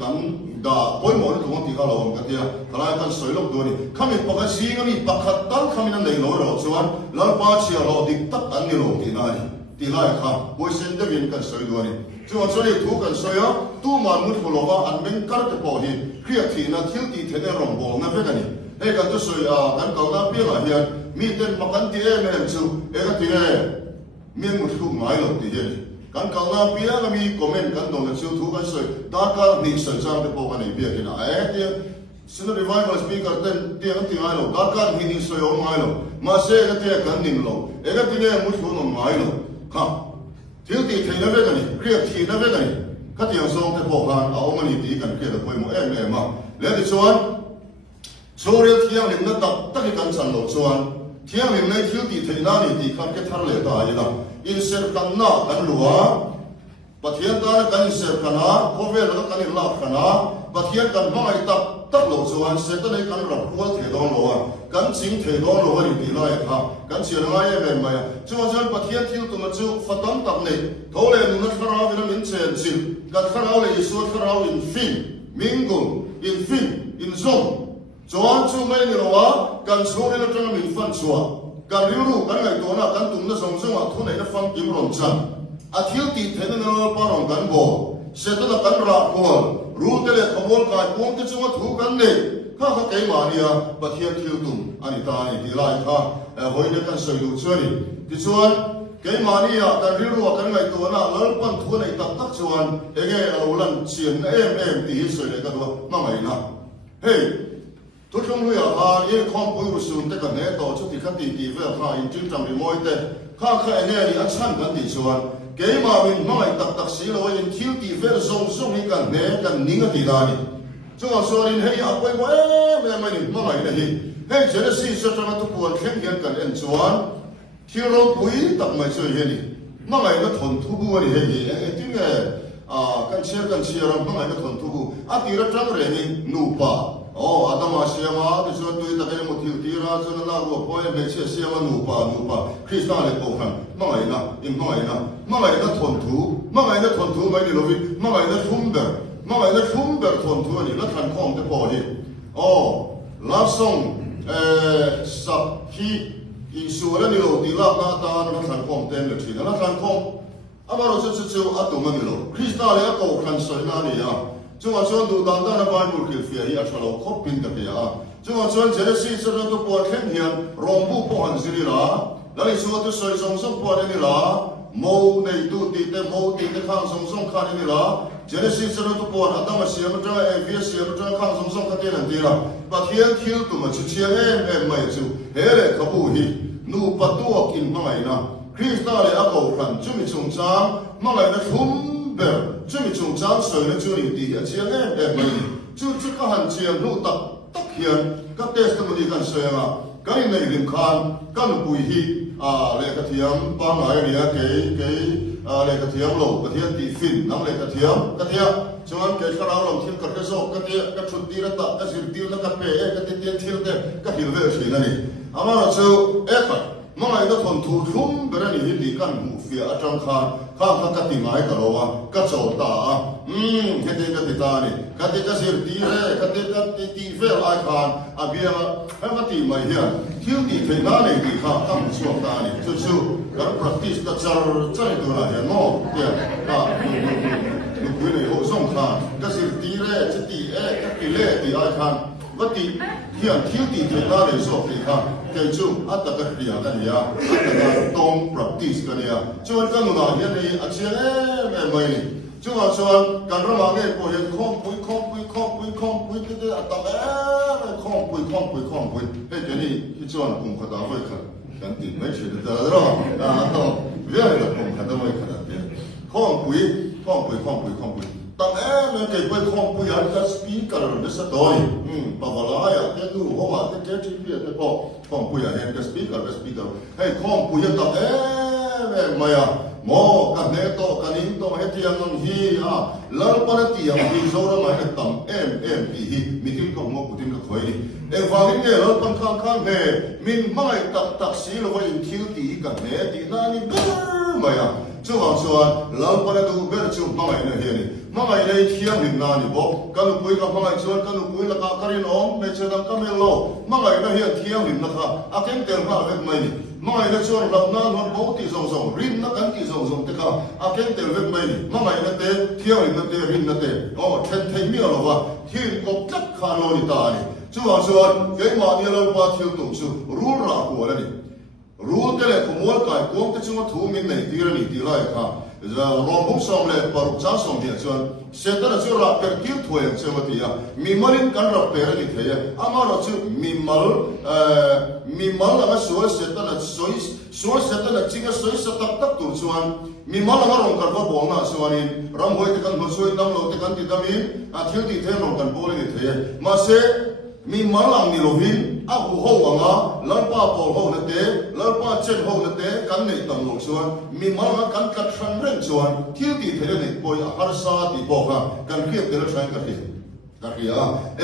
กันด่าปอยหมดตัวที่ข้าเรากันที่ทลายกันสวยลบตัวนี้ข้ามีปังอาสิ่งข้ามีปักขัดตั้งข้ามีนั่นไหนหรอจังหวะแล้วป้าเชียร์เราดิตักอันนี้หรอที่นั่นที่ไล่ข้าบอยเซนเดวินกันสวยตัวนี้จังหวะนั้นทุกกันสวยอ่ะตู้มันมุดหัวเราอันเป็นการ์ดพอดีเครียดที่นั่นที่ตีเทนรองบอลนั่นเป็นกันนี่เอ้กันจะสวยกันเก่าหน้าเปี้ยอะไรเนี่ยมีเต็มมากันที่เอ็มจูกันที่มีมุดหัวไม่หรอกที่กันเก่าหน้าเปี้ยก็มีคอมเมนต์กันตรงนั้นจูทุกกันสวยตาการนิสัยจางที่พอกันนี่เปี้ยกินที่สิ่งที่ว่าเราสปีกเกอร์เต้นที่กันที่ไม่หรอกตาการหินสวยไม่หรอกมาเสียกันที่กันนิ่งหรอกกันที่มุดหัวไม่หรอกค่ะที่ตีเทนนั่นเป็นกันนี่เครียดที่นั่นเป็นกันนี่ก็ที่ยังส่งที่พอกันเอามันนี่ตีกันเครียดไปหมดมาแล้วที่ชวนช่วงเรียนเที่ยงเรียนนั่นตักกันสันโลชวนเที่ยงเรียนในที่ตีเทน่านี่ตีขันแค่ทะเลตายนะอินเสร์กันน่ากันรัวปะเทียนตากันอินเสร์กันนะพอเวลากันอินลากันนะปะเทียนกันไม่ตักโลชวนเสร็จแล้วกันรับหัวเทดอนโลกันจิงเทดอนโลนี่ตีน้อยครับกันเสียง่ายเป็นไหมช่วงนั้นปะเทียนที่ตัวมันจู่ฟัดตั้งตักนี่ทว่าเลยนุ่งขราวเป็นมินเชนซิลกันขราวเลยสวดขราวอินฟินมิงกุอินฟินอินซงจวนชูไม่นี่หรอวะการช่วยเราจะมีฟันชัวการเรียนรู้กันไงตัวน่ะกันตุ้มน่ะสงสัยว่าทุนไหนจะฟังกิมร้อนจังอาทิตย์ที่เทนนั่นเราปารองกันบ่เสร็จแล้วกันรักบ่รู้แต่เลยขบวนการกงที่จังหวัดถูกกันเนี่ยข้าเขาเก่งมาเนี่ยปะเทียนคิวตุ้มอันนี้ตานี่ที่ไล่ข้าหอยเนี่ยกันสวยดูเชื่อนี่ที่ชวนเก่งมาเนี่ยการเรียนรู้กันไงตัวน่ะแล้วปั้นทุนไหนตักชวนเอ้ยเอาลันเชียนตีสวยเลยกันตัวมั่งไงนะเฮ้ยทุกคนรู้อย่างนี้ข้อมูลส่วนแต่กันเนี่ยต่อชุดที่ขัดตีเวลาอินจึงจำได้มวยแต่ข้าแค่เนี่ยนี่อันชันกันดีส่วนเกี่ยมาเป็นไม่ตักสีเราอินทิวตีเวลส่งให้กันเนี่ยกันนิ่งตีได้นี่จังหวะส่วนนี้ให้เอาไปว่าไม่นี่ไม่เนี่ยให้เจริญสิ่งสุดท้ายทุกคนเข้มแข็งกันเอ็นส่วนที่เราปุยตักไม่ช่วยเห็นนี่ไม่ก็ทนทุกวันนี่เห็นที่เนี่ยกันเชียร์เราไม่ก็ทนทุกวันอาทิตย์ละจังเรื่องนี้นูป่า อาตมาเสียมาที่ส่วนตัวตะเกียบมุทิวตีราจนน่ารู้พอเอเมเสียมาหนูป่าคริสต์เลยโกหันมาไงนะทนทูไม่ได้รู้วิมาไงนะทุ่มเบอร์ทนทูนี่แล้วทันข้องจะพอดีลาส่งสับที่อีส่วนนี้เราตีลาบหน้าตาแล้วทันข้องเต็มเลยทีแล้วทันข้องอามาเราจะอัตุมันนี่เราคริสต์เลยโกหันสวยนานี่จงชวนดูดังด้านบาบูคิลฟิอาชาโลคบปินกับเฮียจงชวนเจริญสิจะตัวปวดเข้มเฮียรองผู้ปหันสิริลาแล้วในส่วนที่สวยสงปวดนี่ละโมในดูตีเตโมตีเตข้างสงขานี่ละเจริญสิจะตัวปวดอาตมาเสียมันจะเสียมันจะข้างสงกันเตียนตีละปัจเจียนคิวตัวมันเชียไม่จู่เฮ้เลยขบูฮีนูปัตตัวกินมาไงนะคริสต์เลยอากูขันจุมิชงจางมาไงนะทุ่ม这里从江水的这里底下，这样没，就这个很这样路大片，个这什么地方水啊？个你那边看，个你不去那个天帮来你给那个天路，个天地fin，那个天，个天，就按给个老龙天个个手，个天个出地了大，个是地了个白，个天天的，个天为谁那里？阿妈就个。มาไงก็ทนทุทุ่มไปแล้วนี่ดีกันหูเฟียอาจารย์ข้ากติไม้กะโลวะกะโจตาเฮติกติตานี่กติกะสิรตีเรกติตีเฟลไอคานอาเบียให้กติไม้เฮียที่ดีเทน่านี่ดีข้าตั้งช่วงตานี่จู่ๆการ practice ก็จะตัวอะไรเนาะเนี่ยลูกวินัยโหส่งข้ากสิรตีเรจะตีกติเล่ตีไอคานกติเฮียที่ดีเทน่านี่ส่งตีข้าเจ้าจู่อัตตะกะเรียกันเนี่ยอัตตะต้อง practice กันเนี่ยจวนกันหนูนะเฮียนี่อาเชียไม่จวนกันระหว่างเนี่ยพอเห็นข้องปุยที่อัตตะข้องปุยเฮ้ยเดี๋ยวนี้ที่จวนผมขดาไว้กันติดไม่ใช่แต่ละรอบต้องเรื่องอะไรผมขดาไว้ขนาดนี้ข้องปุยตั้งมันเกิดไปข้องปุยอันก็สปีกเกอร์ดิสตอรี่ปะวะลายแค่ดูว่าแค่ที่เพียงแต่พอข้องปุยอันนี้ก็สปีกเกอร์ให้ข้องปุยตั้งมาโมกันเนโตกันอินโตให้ที่ยังนฮีลาปนที่ยังฮีโซระมาให้ตั้งที่ฮีมิถึงก็งอปุติมก็คอยนี่ฟังนี่ลาปนข้างเนี่ยมินไม่ตักสีลงไปคิวตีกันเนี่ยที่นั่นนี่เบอร์มาจวนลาปนดูเบอร์จู่มาเนี่ยเฮียนี่มาไงในเที่ยงหินนานี่บอกกันลุยกับมาไงชวนกันลุยแล้วก็การินอมในเชิงกันเมลโลมาไงในเฮียเที่ยงหินนะคะอาเก่งเต็มข้าวเล็กไม่นี่มาไงในชวนรับน้ำวันโบตีส่งริมนักกันตีส่งแต่ก็อาเก่งเต็มเล็กไม่นี่มาไงในเตะเที่ยงหินเตะริมนักเตะเทนเมียหรอวะที่กบจักขานอนิตานี่จวนเกี่ยมาเนี่ยเราปาเที่ยวตุ่มสู้รู้รักหัวแล้วนี่รู้แต่เลยขโมยไก่กวงแต่จังว่าถูมินในตีระนี่ตีไรค่ะรองผู้ส่งเลยปรุจ้าส่งเดียจวนเสร็จแล้วจะรับเป็นคิวถวยเชื่อว่าที่มีมาลินกันรับเป็นนี่เทียอามาเราจะมีมาลแล้วก็สวยเสร็จแล้วสวยเสร็จแล้วจริงก็สวยสักตัวชวนมีมาแล้วก็รองกันว่าบอกนะชวนนี่รำหวยที่กันหัวสวยน้ำโลที่กันที่ดำมีเที่ยวที่เที่ยวรองกันโบเลยนี่เทียมาเสมีมาลังนี่โลหินหูห้องอ่ะลำป้าปอห้องนั่นเตะลำป้าเจ็ดห้องนั่นเตะกันในตำรวจชวนมีมาลังกันกัดฟันเร่งชวนเที่ยวที่เที่ยวนี่ปอยอาหารสาที่บอกกันเกี่ยวกับเรื่องกันที่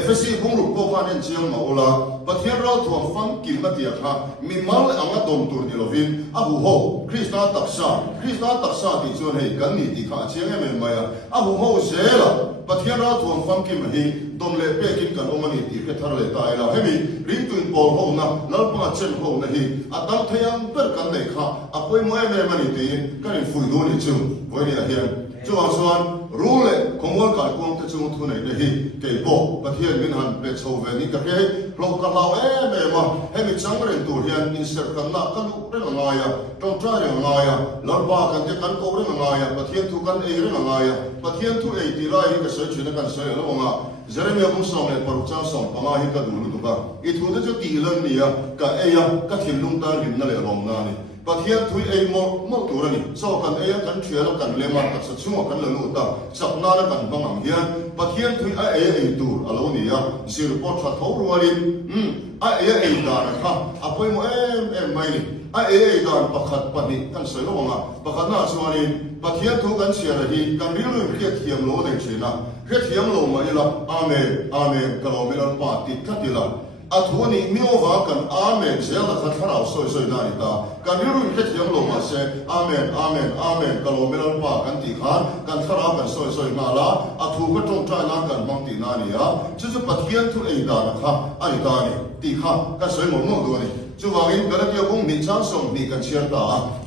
FSC พุ่งรูปพวกเขาเนี่ยเชียงมาโอลาประเทศเราถ่วงฟังกินมาเดียค่ะมีมาลังอ่ะโดนตัวนี่โลหินหูห้องคริสต์ตักษาที่ชวนให้กันนี่ที่ข้าเชียงให้ไม่หูห้องเสียละประเทศเราถ่วงฟังกินมาให้ตอนเล่เป้กินกันโอมันนี่ที่เพชรเลยตายแล้วให้มีริมตุนปอลห้องนะแล้วป้าเช่นห้องนะฮีตั้งทยังเปิดกันเลยค่ะป่วยมวยแม่มันนี่ที่กันฝุ่นโดนนี่จุ่มไว้เนี่ยเฮียจวนรู้เลยของว่าการกวางจะจุ่มทุนไหนนะฮีเกี่ยบประเทศมินหันเป็นโซเวนี่ก็แค่เรากันเราแม่มาให้มีจังเรื่องตัวเฮียอินเสร์กันนะกันลุกเรื่องอะไรต้องจ่ายเรื่องอะไรแล้วว่ากันจะกันโกเรื่องอะไรประเทศทุกกันเองเรื่องอะไรประเทศทุกเอตีไรก็เสียชีวิตกันเสียแล้วว่าจะได้มีผู้ส่งเลยปรุจ้าส่งประมาณให้กันดูดูบ้างอีทุกที่จะตีเรื่องนี้ก็ก็ถิ่นลุงตาหินนั่นแหละลงนั่นนี่ ปะเทียนทุยเอโมตัวนี่โซกันเอกันเชื่อแล้วกันเลมาตัดสัชั่วกันละลูตาสักนาแล้วกันบังเฮียนปะเทียนทุยเอตัวอะไรนี่อ่ะสิริพอชัดเขารู้ว่าลินเอดานะคะอภัยโมไม่นี่ดานประคัดปนิกันเสียลงอ่ะประคัดน่าสวานินปะเทียนทุกันเสียเลยกันริลุยเพียเทียมโลในเชนะเพียเทียมโลมาอีละอาเมนกะโลเมลันปาติคัดอีละอัฐวนี้มีโอวากันอาเมนเสียละขัดขราวสวยๆนาฬิกากันริลุยเพียเทียมโลมาเสอาเมนกะโลเมลันปากันติขานกันขราวกันสวยๆนาละอัฐวก็จงใจนักกันมังตินานี่อ่ะจะปะเทียนทุเอดานะคะอันนี้ตานี่ติขานกันสวยหมดตัวนี่จู่ว่าอินกันเกี่ยวกับมิจฉาสมนี่กันเชื่อตา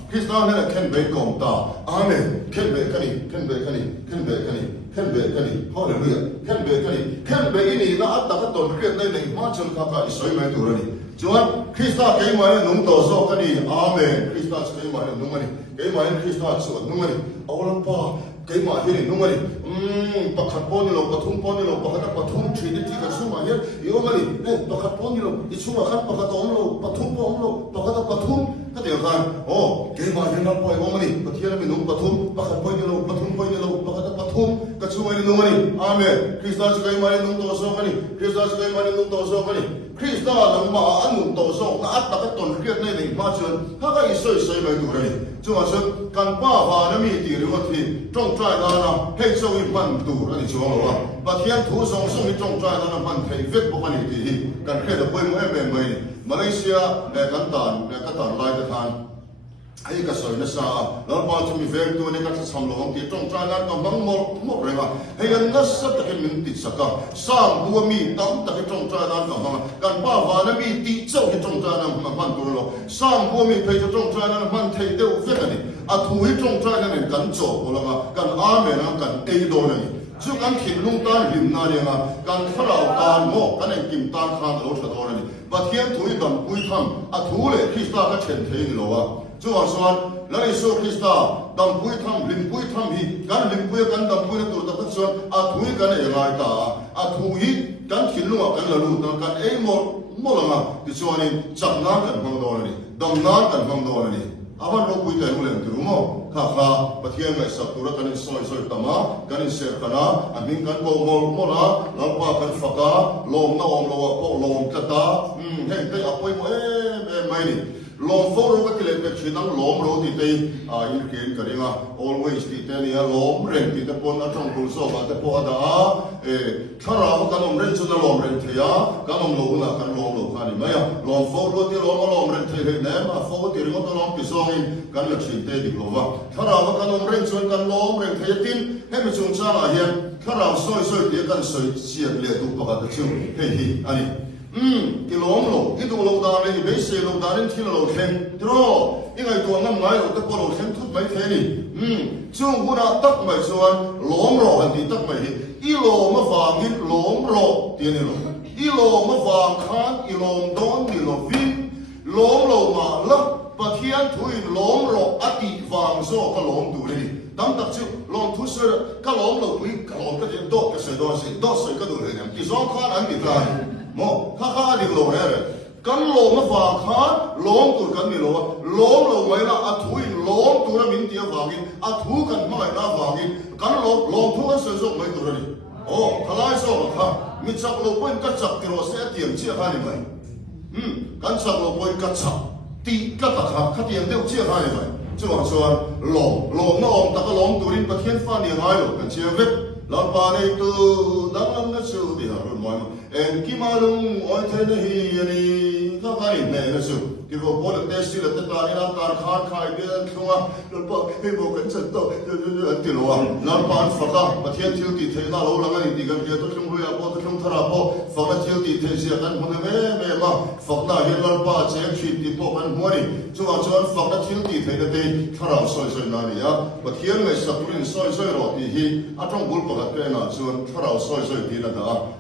คริสต์นั่นแค่เบกงตาอาเมนแค่เบกันนี่ฮาเลลูยาแค่เบอินี่ละอัตตะก็ตนเครียดในเลยมาจนข้าก็อิสราเอลตัวนี้จวนคริสต์เกี่ยมาเนี่ยนุ่งต่อโซ่กันนี่อาเมนคริสต์เกี่ยมาเนี่ยนุ่งมันนี่เกี่ยมาเนี่ยคริสต์สวดนุ่งมันนี่เอาละป้าเกี่ยมาเนี่ยนุ่งมันนี่ปะขัดปอนี่ลงปะทุ่มปอนี่ลงปะขัดปะทุ่มชีดิที่กันชุ่มมาเนี่ยยอมมันนี่ปะขัดปอนี่ลงอิชุ่มมาขัดปะขัดอมลงปะทุ่มปอมลงปะขัดปะทุ่มก็เดี๋ยวกันโอ้เกี่ยมาเนี่ยนั่งปล่อยยอมมันนี่ปะเทียนมีนุ่งปะทุ่มปะขัดปอนี่ลงปะทุ่มปอนี่ลงปะขัดปะทุ่มก็ชุ่มมาเนี่ยนุ่งมันนี่อาเมนคริสต์เกี่ยมาเนี่ยนุ่งต่อโซ่กันนี่คริสต์เกี่ยมาเนี่ยนุ่งต่อโซ่กันนี่คริสต์นั่งมาอันนุ่งต่อโซ่น่าอัตตะก็ตนเครียดในเลยมาจนข้าก็อิสราเอลไม่ตัวนี้จู่ว่าฉันการป้าฟ้านั้นมีตีหรือว่าที่จงใจแล้วนะให้เจ้าอีพันตัวนี่ชัวร์ว่าปะเทียนทูส่งให้จงใจแล้วนะพันไทยเวทพวกนี้ที่การเครียดป่วยไม่เป็นไม่มาเลเซียกันตานไล่ทานไอ้กษัตริย์นั่นซะแล้วพอจะมีเวรตัวนี้ก็จะทำลงที่จงใจนั้นก็มั่งหมดเลยว่าให้กันนั่นสักแต่เป็นมินติสักการสร้างบัวมีตั้งแต่จงใจนั้นก็มั่งการบ้าว่านั้นมีตีเจ้าที่จงใจนั้นมันตัวเราสร้างบัวมีเพยจงใจนั้นมันเทเดียวเวทนี่อาทุยจงใจนั้นกันโจบแล้วก็กันอาเมนกันเอโดนี่ซึ่งการขินลุงตาหิมนาเนี่ยนะการขราวตาโมกันเองกิมตาข้างเราชะตอนี่บัดเทียนถุยดำปุยทำอาทุเลยคริสต์ก็เช่นเทนี่เราว่าจู่ว่าส่วนแล้วในโซคริสต์ดำปุยทำลิมปุยทำฮีกันลิมปุยกันดำปุยตัวตัดส่วนอาทุยกันเอไงตาอาทุยกันขินลุงกันละลูกกันเอโมละมาที่ส่วนนี้จับน้ำกันฟังโดนนี่ดำน้ำกันฟังโดนนี่อาวันเราคุยกันเรื่องที่รู้มั้งข้าปะเทียนไอ้สัตว์ตัวละกันซอยตามากันเสียกันนะอันนี้กันโกโมละแล้วป้ากันฝักลมน้องเราพวกลมกระตาเห็นได้อภัยมั้ยไม่นี่ลมฟ้าเราก็ที่เล็กเป็นชิ้นนั้นลมเราที่เตยอินเกินกันยัง always ที่เตยเนี่ยลมเร่งที่ตะปนอาจงกุศลกันตะปนดาถ้าเรากันลมเร่งจนลมเร่งเทียกันลมโลนะกันลมโลกันนี่ไหมลมฟ้าเราที่ลมเร่งเทียเนี่ยมาฟ้าที่เราต้องลมพิสูจน์กันหลักสิ่งเตยดีกว่าถ้าเรากันลมเร่งจนกันลมเร่งเทียทิ้งให้มันจงใจอะไรอย่างถ้าเราซอยเดียวกันซอยเสียเลี้ยดูปากตะชิวเฮ้ยอันนี้อีหลงอีดูลงดาเลยเบสเซลงดาเลยที่เราเห็นตรอยังไงตัวงั้นไงเราตะโกนเราเห็นทุกไม่เท่นี่ช่วงกูน่าตักไม่ส่วนหลงรออันที่ตักไม่อีหลงมาฟังอีหลงรอเดี๋ยวนี้อีหลงมาฟังขันอีหลงโดนอีหลงวิ่งหลงมาลับปะเทียนถุยหลงรออดีตฟังโซ่ก็หลงดูเลยตั้งแต่ชื่อหลงทุเสอก็หลงเราถุยก็หลงก็จะโดดก็เสียโดดเสียก็ดูเลยเนี่ยที่สองข้าอันนี้กันโมข้าดิโลเฮเรกันโลมาฝากข้าโลงตัวกันนี่โลโลงเราไม่ละอัฐุยโลงตัวมินเตียฝากินอัฐุกันไม่ละฝากินกันโลทุกันเสียส่งไม่ตัวนี้โอ้ทลายส่งข้ามิจับโลเป็นกัจจับติโรเสียเตียมเชี่ยข้านี่ไหมกันจับโลเป็นกัจจับตีกัจจับข้าเตียมเดียวเชี่ยข้านี่ไหมจังหวะส่วนโลน้องตะก็โลงตัวนี้ประเทศฟ้านี่ไงโลกันเชี่ยเว็บลำปาในตัวดังลำนัชดีฮารุนมอยเอ็นกิมาลุงโอ้ยเทนฮียันนี่ข้าพายเนี่ยนะสุที่เราบอกเตสิลต์ตานี่นะตาขาดขายเดือนทั่วลำปาให้บอกกันสัตว์ตัวที่เราลำปาฝักประเทศที่ที่เทน่าเราลังนี่ที่กันเดียวต้องรู้อย่าบอกต้องทราบบอกฝักที่ที่เทเสียกันมันไม่มาฝักน่าเห็นลำปาเช็คชีที่พวกมันหัวนี่จังหวะฝักที่ที่เทเดย์ทราบซอยนั่นนี่อ่ะประเทศไม่สักคนซอยรอที่ที่อาจจะบุลปะกันนะส่วนถ้าเราซอยดีนะ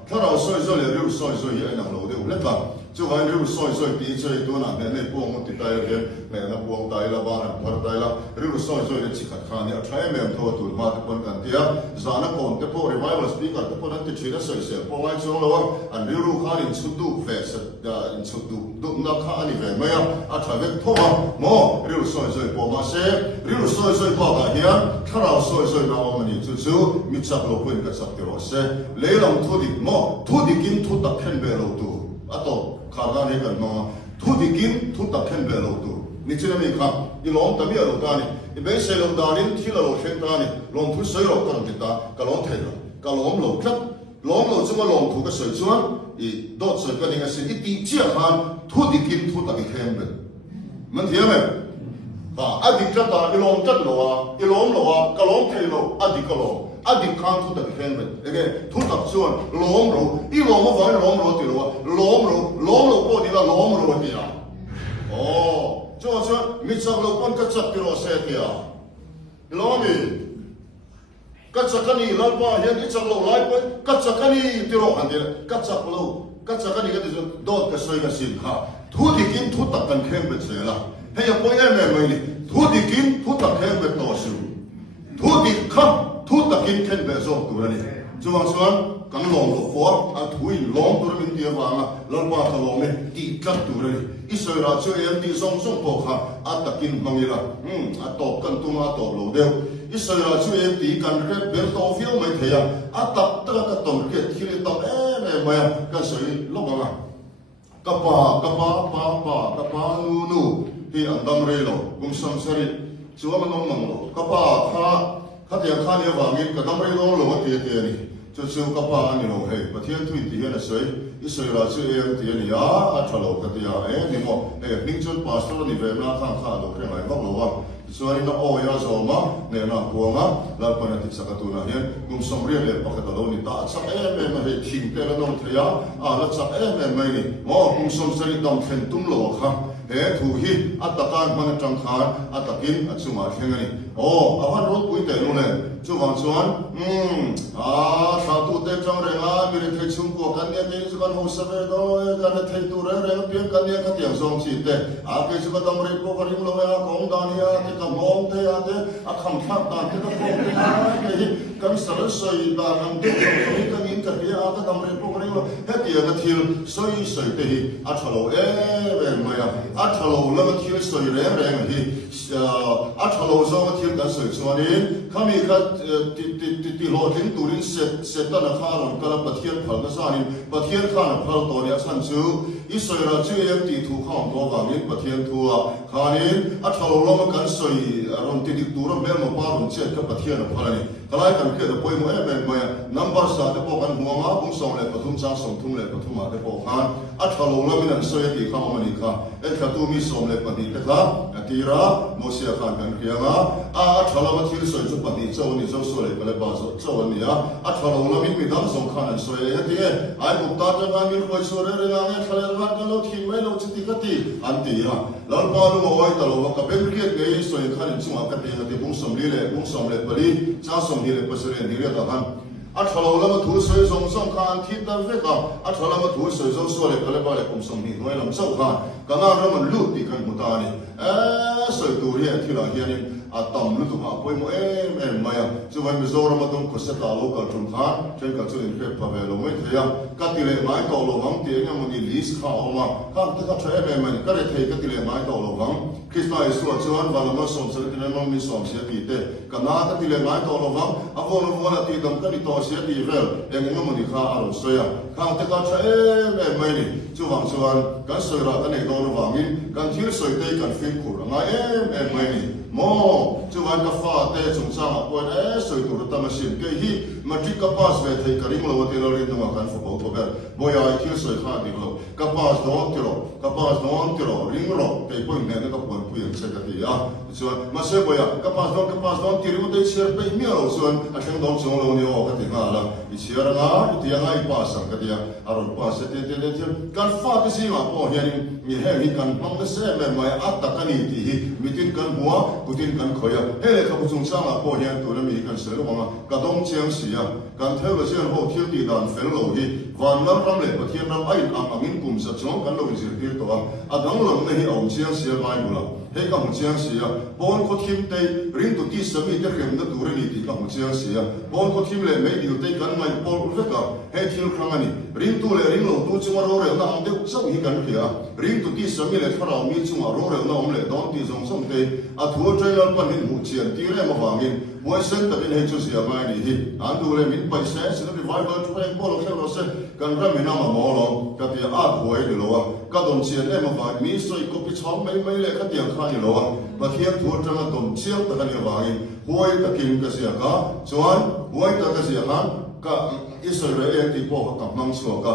ถ้าเราซอยเรียกซอยยังเราเดี๋ยวเล็กกัน จู่วันนี้รู้สอยตีเฉยตัวนั้นเนี่ยพวกมันติดใจเรื่องเนี่ยนะพวกตายละบ้านพอตายละรู้สอยเนี่ยชิขัดขาเนี่ยใช้แม่ทั่วตัวมาทุกคนกันเดียจานะคนแต่พวก revival speaker แต่พวกนั้นติดเชื้อเสียพวกไอ้ช่วงระหว่างอันรู้ข้าอินสุดดูเฟสอินสุดดูนักข้าอันนี้เวไม่อะอาจจะเวททั่วโม่รู้สอยพวกมาเสียรู้สอยพวกกันเดียถ้าเราสอยเรามันนี่จู่ๆมิจฉาโลกเป็นกันสักทีเราเสียเลี้ยงทุดิโม่ทุดิกินทุตักเห็นเบลตัวอ่ะต่อข้ากันเองมาทุดิกินทุตักเห็นเบลตัวนี่เชื่อไหมครับอีหลงตะมีอะไรตานี่อีเบสเซลงดานินที่เราเห็นตานี่หลงทุเสียเราตอนติดตาก็หลงเทละก็หลงหลงครับหลงเราจะมาหลงถูกก็เสียชวนอีดอดเสียกันยังไงสิอีตีเจียกันทุดิกินทุตักเห็นเบลมันเทียมไหมอดีตจัดตาอีหลงจัดโลวะอีหลงโลวะก็หลงเทละอดีตก็หลงอดีตข้างทุตักเห็นเบลเองทุตักชวนหลงรู้อีหลงมาฟังหลงรู้ตีละวะหลงรู้ก็ดีละหลงรู้ตีละโอ้就是มิจฉาโลกมันก็จับตัวเสียทีอ่ะล้อมีก็จะกันนี่ลับว่าเห็นมิจฉาโลกไล่ไปก็จะกันนี่ตัวอันเดียวก็จะโลกก็จะกันนี่ก็จะโดดก็สวยก็สินค้าทุกที่กินทุกตักกันเข้มเป็นเสียละให้ยังพ่อแม่ไม่นี่ทุกที่กินทุกตักเข้มเป็นต่อสู้ทุกที่ขับทุกตักกินเข้มเป็นโซ่ตัวนี้จังหวะส่วนกันลงตัวฟ้าอันถุยลงตัวมันเดียวว่าลับว่าเขาลงเนี่ยตีจับตัวนี้อิสราเอลที่ส่งพวกเขาอัตกินบางอย่างอัตตบกันตัวอัตตบโลเดียวอิสราเอลที่กันเรื่องเบลโตฟิลไม่เที่ยงอัตตับตระกัตตมเกิดที่เรียกตับไม่กันสวยลบมากับป้านูที่อันดัมเรโลกุมสัมสริชัวมันน้องมังโลกับป้าข้าเดียข้าเนี่ยว่ามีกับดัมเรโลโลเตียนี่จู่ๆกับป้านี่โลเฮ้ประเทศทุยที่นั่นสวยอิสราเอลที่นี่อาชาโลกันที่นี่มั้งนิ่งจนพาสตัวนี่เวลาข้างๆเราเคลื่อนไหวบอกเราว่าส่วนนี้เราโอ้ยาโซมาเนี่ยนะพวงอ่ะแล้วพอเนี่ยติดสักตัวนะเนี่ยกุมสมเรียกเลยปกติเรานี่ตาสักไม่ให้ทิ้งแต่ละน้องเทียแล้วสักไม่นี่กุมสมสริดำเข็นตุ้มโลครับถูกฮิอัตตะการมันจังขานอัตตะกินอัตสุมาเข่งนี่อาวันรถปุยเตลุเลยจู่วันส่วนสาธุเตจังเรงมีเรื่องชุ่มกัวกันเนี่ยที่สุกันหัวสเปดกันเทตุเรื่องเพียงกันเนี่ยกันเตียงทรงชีเตเกสุกันดำริโปกริมโลเวะของดานิยาที่กับมองเตะคำทักตาที่กับมองเตะกันสารสอยดานังเตะกันอินกับเฮียกันดำริโปกริมโลเฮติยกันทิลสอยเตะอัชโลเวมายาอัชโลแล้วก็ทิลสอยเรงฮีอัชโลจงทิลกันสอยส่วนนี้ขามีกันติโลทิ้งตุลินเสร็จตั้งข้าหลงกันแล้วปะเทียนพัลก็สานิปะเทียนข้าหลงพัลตัวนี้ฉันชื่ออิสราเอลที่ถูกข้ามตัวฝั่งนี้ปะเทียนทัวข้านี้อัชโลแล้วมันกันสอยรอนติดตัวรอนเบลมาปารุนเจ็ดกับปะเทียนพัลนี่กลายกันแค่เด็กป่วยมั่วนัมเบอร์สามเด็กพวกกันหัวมาบุ้งส่งเลยปฐุมจ้างส่งทุ่มเลยปฐุมมาเด็กพวกกันอัชโลแล้วมันสอยที่ข้ามันนี่ค่ะข้าตัวมีส่งเลยปฏิเด็กละตีระโมเสียข้ากันเพียงอัชโลมันที่สอยจุดปฏิเจ้านี่เจ้าสวยไปเลยบ้าเจ้าวันนี้อัชโลแล้วมีดังส่งข้านั้นสวยเฮ้ยไอ้บุตรตาจะงานมีคนสวยเรื่องนี้เขาเรียกว่ากันเราทิ้งไว้เราจิตติกติอันตีแล้วพอรู้ว่าไอ้ตลกกับเป็นเรื่องนี้สวยข้านี่จุ่มกับที่บุ้งส่งเลยบุ้งส่งเลยไปเลยจ้าส่งเลยไปสุรินทร์นี่เรียกกันอัชโลแล้วมาถูสวยส่งข้าที่ตั้งเวกอัชโลแล้วมาถูสวยสวยเลยก็เลยไปเลยผมส่งนี่น้อยลำเจ้าข้าก็น่าเรามันลุดที่กันมุตานี่สวยตัวเรียที่เราเห็นนี่ต่ำลุดมาป่วยมั่วไม่จู่วันมิโซรามาต้องคุยตาโลกจุ่มข้าเช่นกับจุ่มเพื่อพาเวลไม่เทียมก็ที่เลยไม่ต่อโลกังที่เนี่ยมันลิสข้าออกมาข้าที่เขาใช้ไม่ก็เลยเทียก็ที่เลยไม่ต่อโลกังคริสต์มาสจวนวันละมาส่งสิ่งที่เรามีส่งเสียทีเตะก็น่าก็ที่เลยไม่ต่อโลกังวันที่ดำกันที่ต่อเสียทีเวลอย่างนี้มันข้าอารมณ์เสียข้าที่เขาใช้ไม่นี่จู่วันส่วนกันสวยรักกันในตัวระหว่างนี้กันที่สวยเตะกันฟิลคูร์ง่ายไม่นี่โม่จู่วันกับฟ้าเตะสงสารปวดสวยตัวตั้งมาสินเกย์มาที่กับป้าสเวทีกริมโลวันที่เราเรียนตัวกันฟุตบอลตัวแบบบอยที่สวยข้าดีโลกับป้าสโดนติโลกับป้าสโดนติโลริงโลเตะปุ่นเนี่ยกับปุ่นปุ่นเสร็จทีส่วนมาเสียบอยกับป้าสโดนติโลได้เชียร์ไปเมียเราส่วนอาชีพโดนส่งลงเนี่ยโอ้กันที่งาละอีเชียร์งาที่ยังไงป้าสังกัดยาอารมณ์ป้าเสร็จทีก็ การฟาดที่สิ่งอ่ะพอเฮียมีแห่งนี้กันมังเสะแม่ไม่อัตตะกันนี่ที่มีตินกันหัวกุตินกันขอยเฮ้ยเขาผู้ชงสร้างอ่ะพอเฮียตัวนั้นมีกันเสือลงมากระดงเชียงเสียการเทวเชียงโหเที่ยวตีดานเฟลโลฮีวันนั้นรำเล็บเทียนรำไอ้อังมินกุมสัจจงกันลงสิที่ตัวอ่ะดังหลังนี่เอาเชียงเสียไม่บุละเฮ้ยกับเชียงเสียบอลก็ทีมเตะริงตุที่สมีเด็กเรียนตัวนี้ที่กับเชียงเสียบอลก็ทีมเลยไม่ดีเตะกันไม่บอลเรื่องกับเฮ้ยทีมครั้งนี้ริงตัวเลยริงลงตัวจังหวะโรเรลน่าอันเดียวสักหิกันเพียริงตุที่สมีเลยถ้าเรามีจังหวะโรเรลน่าอมเลยตอนที่ส่งส่งเตะอ่ะทัวร์ใจเราปันหินหูเชียนที่เรื่องมาฟังหินบัวเส้นแต่เป็นเฮจุเสียไม่ดีที่อันดูเลยมินไปเสียสิ่งที่ไว้เบิร์ดเพลงบอลเราเส้นกันเริ่มมีน้ำมาหมอลงก็เตียอาดหวยเดี๋ยวเราก็โดนเชียนเล่มาฟังมีสวยก็ไปช้อมไม่เลยก็เตียข้าอยู่เรามาเทียบทัวร์จังหวะตนเชี่ยวตะกันอยู่ฟังหินหวยตะกินก็เสียก็ส่วนหวยตะก็เสียหันก็อิสราเอลที่พ่อกับมังสวก็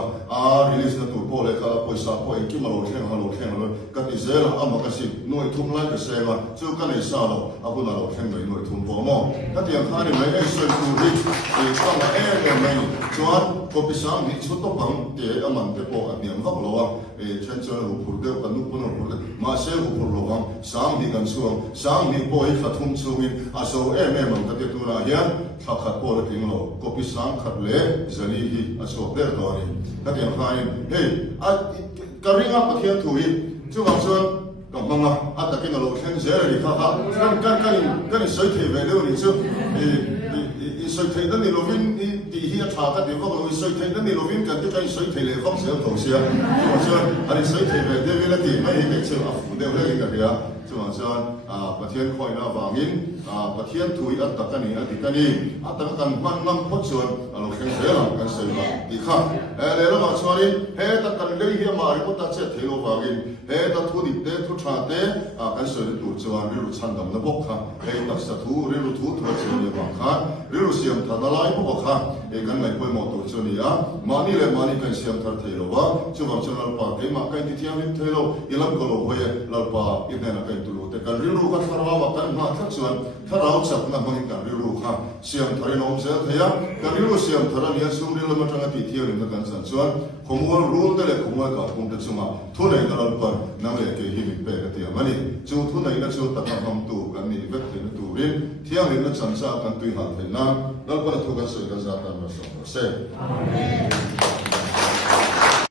รีลิสน์ตัวพ่อเลยก็ปล่อยสาพ่อเองที่มาโหลดแข่งเลยก็อิสราเอลอามาก็สิหน่วยทุ่มไล่ก็เสียมาจู่กันในซาโลอาบุนาโหลดแข่งเลยหน่วยทุ่มพ่อมอก็เตียงข้านี่ไม่สวยสุดที่ต้องมาเนี่ยไม่ส่วนพอไปสร้างนี่ชุดต้องบังเดี๋ยวมันจะพ่อเนี่ยมันก็ว่าเช่นเจ้าหูพูดเดียวกันนุ๊กพูดพูดมาเสียหูพูดระวังสร้างนี่กันส่วนสร้างนี่พ่อให้ขัดทุ่มช่วยอาโซแม่มันก็จะตัวน่ะเฮียถ้าขัดพ่อแล้วทิ้งเราก็ไปสร้างขัดเล่จะนี่ฮีอาโซเดือดร้อนก็เดี๋ยวข้านี่เฮ้ยการริ่งอัพประเทศถุยช่วงส่วนก็มังอ่ะแต่กินเราแข่งเสียเลยข้ากันใส่เทปเดี๋ยวนี้ช่วงใส่เทนั่นนี่เราวินดีที่ชาติเดี๋ยวก็เราใส่เทนั่นนี่เราวินกันที่ใส่เทเลยข้องเสียตัวเสียช่วงอันนี้ใส่เทปเดี๋ยวเวลาที่ไม่เห็นเชื่อเดี๋ยวเรื่องกันเดียวช่วงประเทศคอยน่าบางินประเทศถุยอัตตะกันนี่อัตตะกันมันพดส่วนเราแข่งเสียหลังกันเสียหลังดีค่ะเดี๋ยวเรามาชวนนี่เฮ้ตะกันเลยเฮียมาริโกตัดเช็ดเทโลบางินเฮ้ตะทุดิเตทุชาเตกันเสียตัวจวนริรุชันดำนบกค่ะเฮ้ตัดสะทุริรุทุตัวเสียเนี่ยบังค่ะริรุเสียมทัดลายพวกค่ะกันไม่ป่วยหมดตัวจวนนี่มานี่เลยมานี่กันเสียมทัดเทโลวะช่วงช่วงเราปาเกมากันที่เที่ยวเทโลยัลังก็โลเฮเราปาอีกเนี่ยนะกันตัวแต่กันริรุกันทาราว่ากันมาทั้งส่วนถ้าเราสักนักมันกันริรุค่ะเสียมทารินอมเสียเทียกันริรุเสียมทาราเนี่ยสุ่มริรุมาทั้งที่เที่ยวนี่กันสันส่วนขโมยรู้แต่เลยขโมยกับคงจะสุ่มทุนไหนกันเราปานั่งเลยเกี่ยหิมิเปะกันเทียมันนี่จู่ทุนไหนนะจู่ตัดทำตัวกันนี่เวทเป็นตัวเรียนเที่ยวนี่นะฉันสร้างกันตุยหันเห็นนะแล้วก็ทุกคนสวยกันจะตามมาส่งเสร็จ